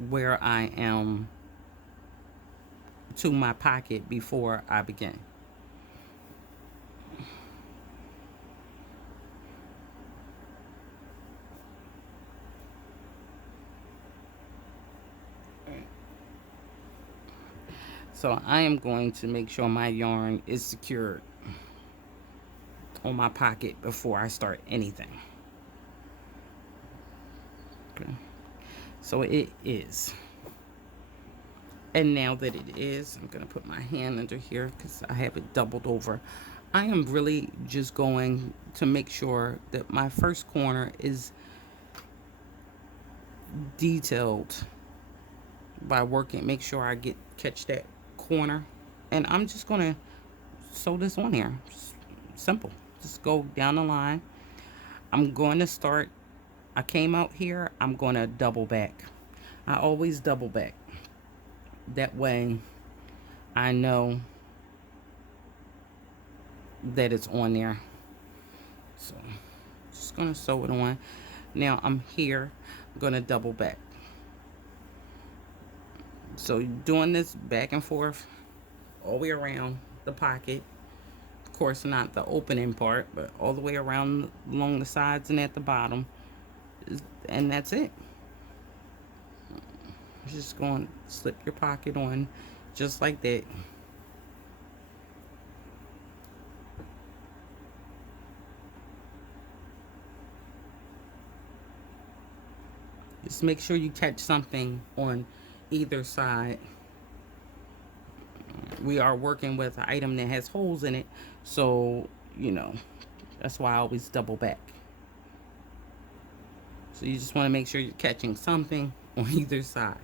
where I am to my pocket before I begin. So I am going to make sure my yarn is secured on my pocket before I start anything. Okay. So it is. And now that it is, I'm going to put my hand under here because I have it doubled over. I am really just going to make sure that my first corner is detailed by working. Make sure I catch that corner. And I'm just going to sew this on here. Simple. Just go down the line. I'm going to start. I came out here. I'm going to double back. I always double back. That way I know that it's on there. So just going to sew it on. Now I'm here. I'm going to double back. So doing this back and forth all the way around the pocket. Of course, not the opening part, but all the way around along the sides and at the bottom. And that's it. Just going to slip your pocket on just like that. Just make sure you catch something on either side. We are working with an item that has holes in it, so you know that's why I always double back. So you just want to make sure you're catching something on either side.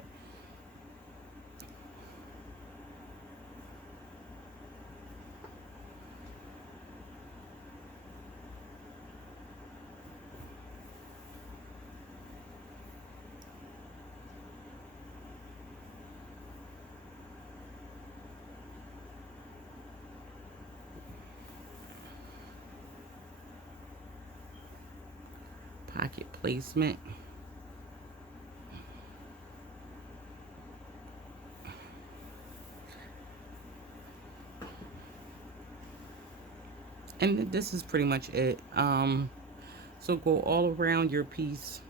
Pocket placement. And this is pretty much it. So go all around your piece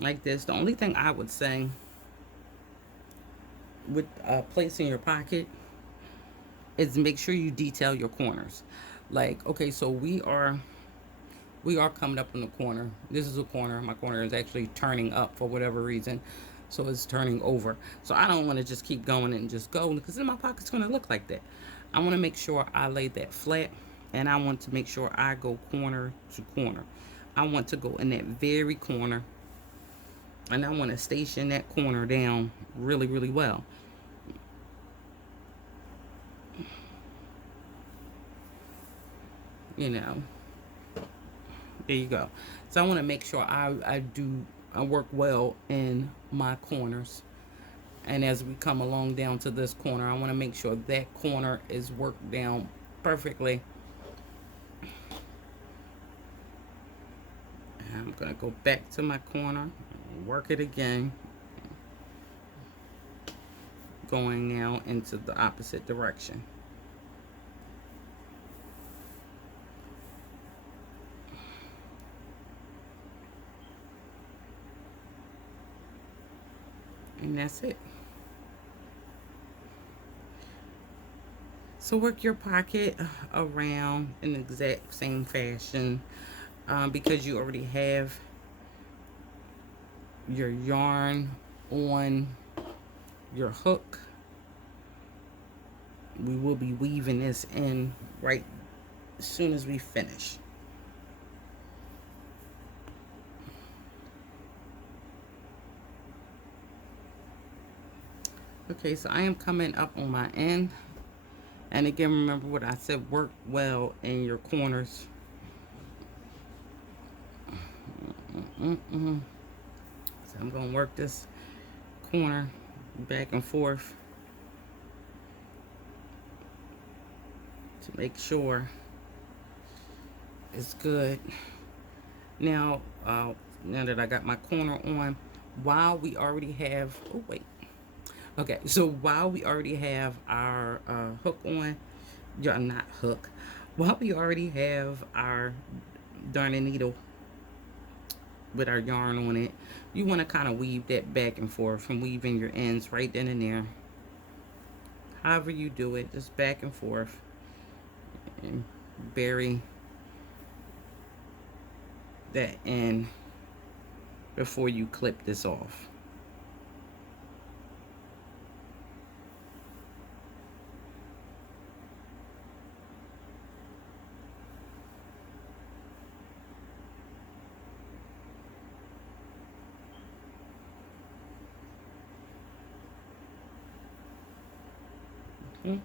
like this. The only thing I would say with placing your pocket is make sure you detail your corners. Like, okay, so we are coming up in the corner. This is a corner. My corner is actually turning up for whatever reason. So it's turning over. So I don't want to just keep going and just go because then my pocket's going to look like that. I want to make sure I lay that flat, and I want to make sure I go corner to corner. I want to go in that very corner, and I want to station that corner down really, really well. You know, there you go. So I want to make sure I work well in my corners. And as we come along down to this corner, I want to make sure that corner is worked down perfectly. And I'm going to go back to my corner, work it again, going now into the opposite direction. And that's it. So work your pocket around in the exact same fashion. because you already have your yarn on your hook, we will be weaving this in right as soon as we finish. Okay, so I am coming up on my end. And again, remember what I said, work well in your corners. So I'm going to work this corner back and forth to make sure it's good. Now, now that I got my corner on, while we already have, oh wait, okay, so while we already have our hook on, yeah, not hook, while we already have our darning needle with our yarn on it, you want to kind of weave that back and forth from weaving your ends right then and there. However you do it, just back and forth and bury that end before you clip this off. Okay.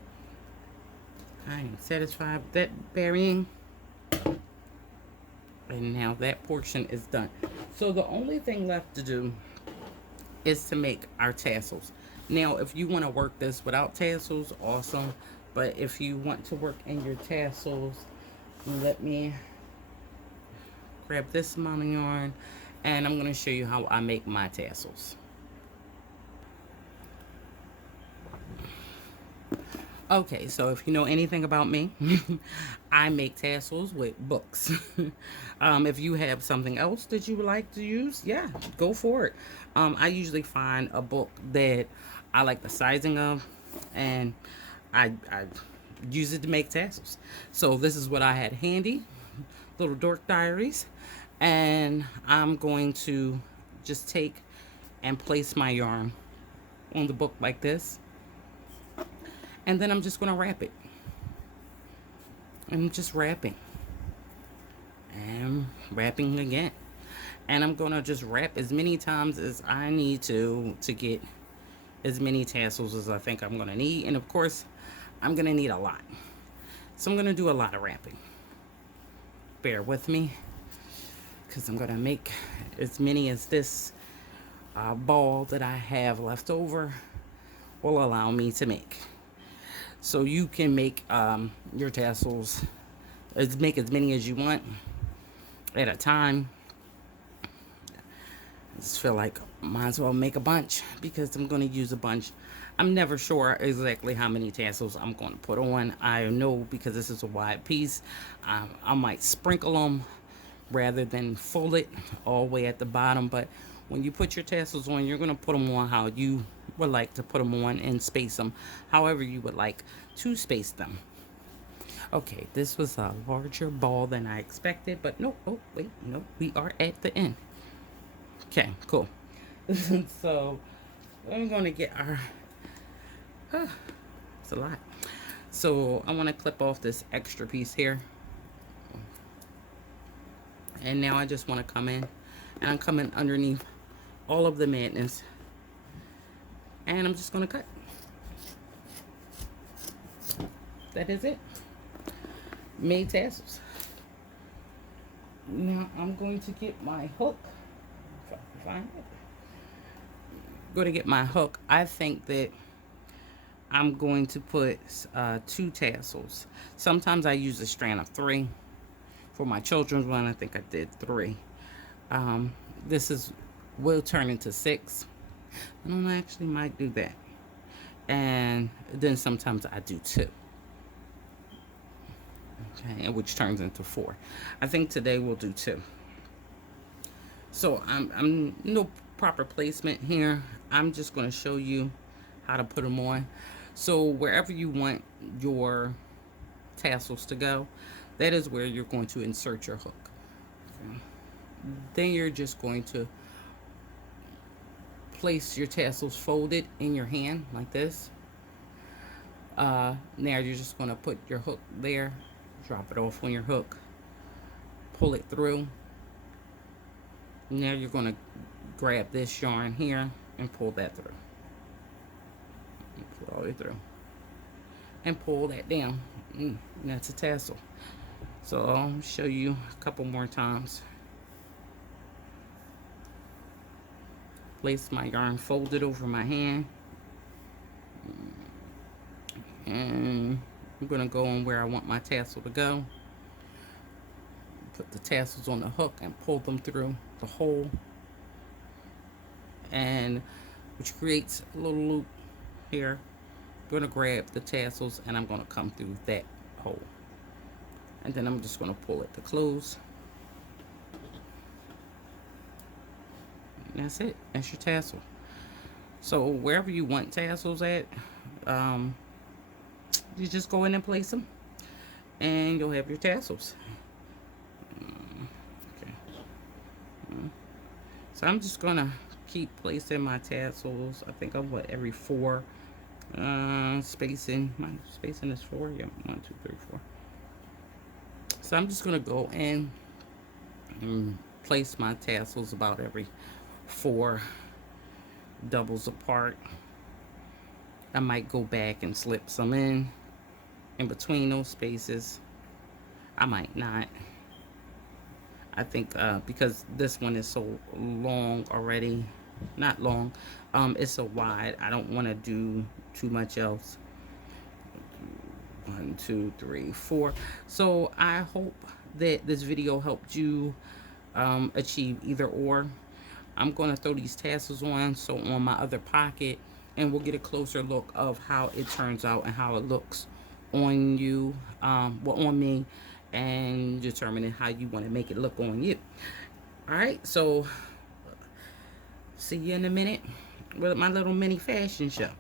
I am satisfied with that burying. And now that portion is done. So the only thing left to do is to make our tassels. Now, if you want to work this without tassels, awesome. But if you want to work in your tassels, let me grab this amount of yarn and I'm going to show you how I make my tassels. Okay, so if you know anything about me, I make tassels with books. If you have something else that you would like to use, yeah, go for it. I usually find a book that I like the sizing of, and I use it to make tassels. So this is what I had handy, little dork diaries, and I'm going to just take and place my yarn on the book like this. And then I'm just going to wrap it. I'm just wrapping. And wrapping again. And I'm going to just wrap as many times as I need to get as many tassels as I think I'm going to need. And of course, I'm going to need a lot. So I'm going to do a lot of wrapping. Bear with me, because I'm going to make as many as this ball that I have left over will allow me to make. So you can make your tassels, make as many as you want at a time. I just feel like might as well make a bunch because I'm going to use a bunch. I'm never sure exactly how many tassels I'm going to put on. I know because this is a wide piece, I might sprinkle them rather than fold it all the way at the bottom. But when you put your tassels on, you're going to put them on how you would like to put them on and space them however you would like to space them. Okay, this was a larger ball than I expected, but no, oh wait, no, we are at the end. Okay, cool. So I'm going to get our, it's a lot. So I want to clip off this extra piece here. And now I just want to come in, and I'm coming underneath all of the madness. And I'm just going to cut. That is it. Made tassels. Now I'm going to get my hook. If I can find it. Going to get my hook. I think that I'm going to put 2 tassels. Sometimes I use a strand of 3. For my children's one, I think I did 3. This will turn into 6. I actually might do that. And then sometimes I do 2. Okay, which turns into 4. I think today we'll do 2. So I'm no proper placement here. I'm just going to show you how to put them on. So wherever you want your tassels to go, that is where you're going to insert your hook. Then you're just going to place your tassels folded in your hand like this. Now you're just going to put your hook there, drop it off on your hook, pull it through. Now you're going to grab this yarn here and pull that through. Pull all the way through. And pull that down. And that's a tassel. So I'll show you a couple more times. Place my yarn folded over my hand. And I'm going to go on where I want my tassel to go. Put the tassels on the hook and pull them through the hole. And which creates a little loop here. I'm going to grab the tassels and I'm going to come through that hole. And then I'm just going to pull it to close. And that's it. That's your tassel. So wherever you want tassels at, you just go in and place them, and you'll have your tassels. Okay. So I'm just gonna keep placing my tassels. I think I'm every 4 spacing. My spacing is 4. Yeah, 1, 2, 3, 4. So I'm just gonna go in and place my tassels about every 4 doubles apart. I might go back and slip some in between those spaces. I might not. I think because this one is so long already, not long, it's so wide, I don't want to do too much else. 1, 2, 3, 4. So I hope that this video helped you achieve either or. I'm going to throw these tassels on my other pocket, and we'll get a closer look of how it turns out and how it looks on you, on me, and determining how you want to make it look on you. All right, so see you in a minute with my little mini fashion show.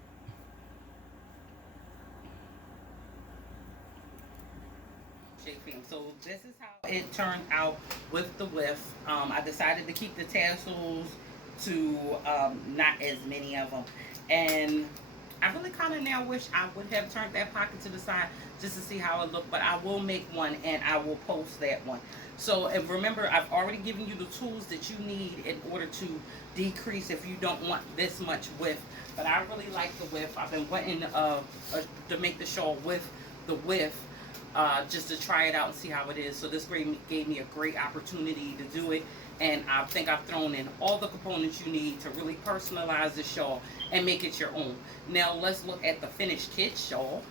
So this is how it turned out with the width. I decided to keep the tassels to not as many of them, and I really kind of now wish I would have turned that pocket to the side just to see how it looked, but I will make one and I will post that one. So, and remember, I've already given you the tools that you need in order to decrease if you don't want this much width. But I really like the width. I've been wanting to make the shawl with the width, just to try it out and see how it is. So this gave me a great opportunity to do it, and I think I've thrown in all the components you need to really personalize the shawl and make it your own. Now let's look at the finished kids shawl.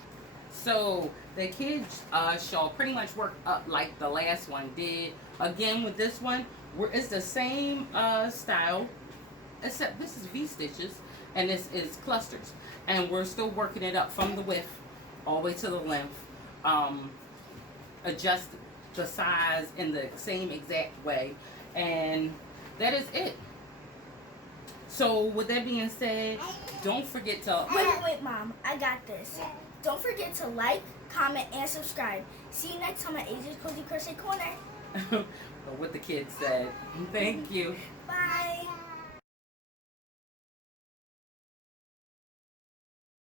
So the kids shawl pretty much worked up like the last one did. Again, with this one, it's the same style, except this is V-stitches and this is clusters, and we're still working it up from the width all the way to the length. Adjust the size in the same exact way, and that is it. So with that being said, don't forget to wait Mom, I got this. Don't forget to like, comment, and subscribe. See you next time at AJ's Cozy Crochet Corner. what the kids said. Thank you. Bye.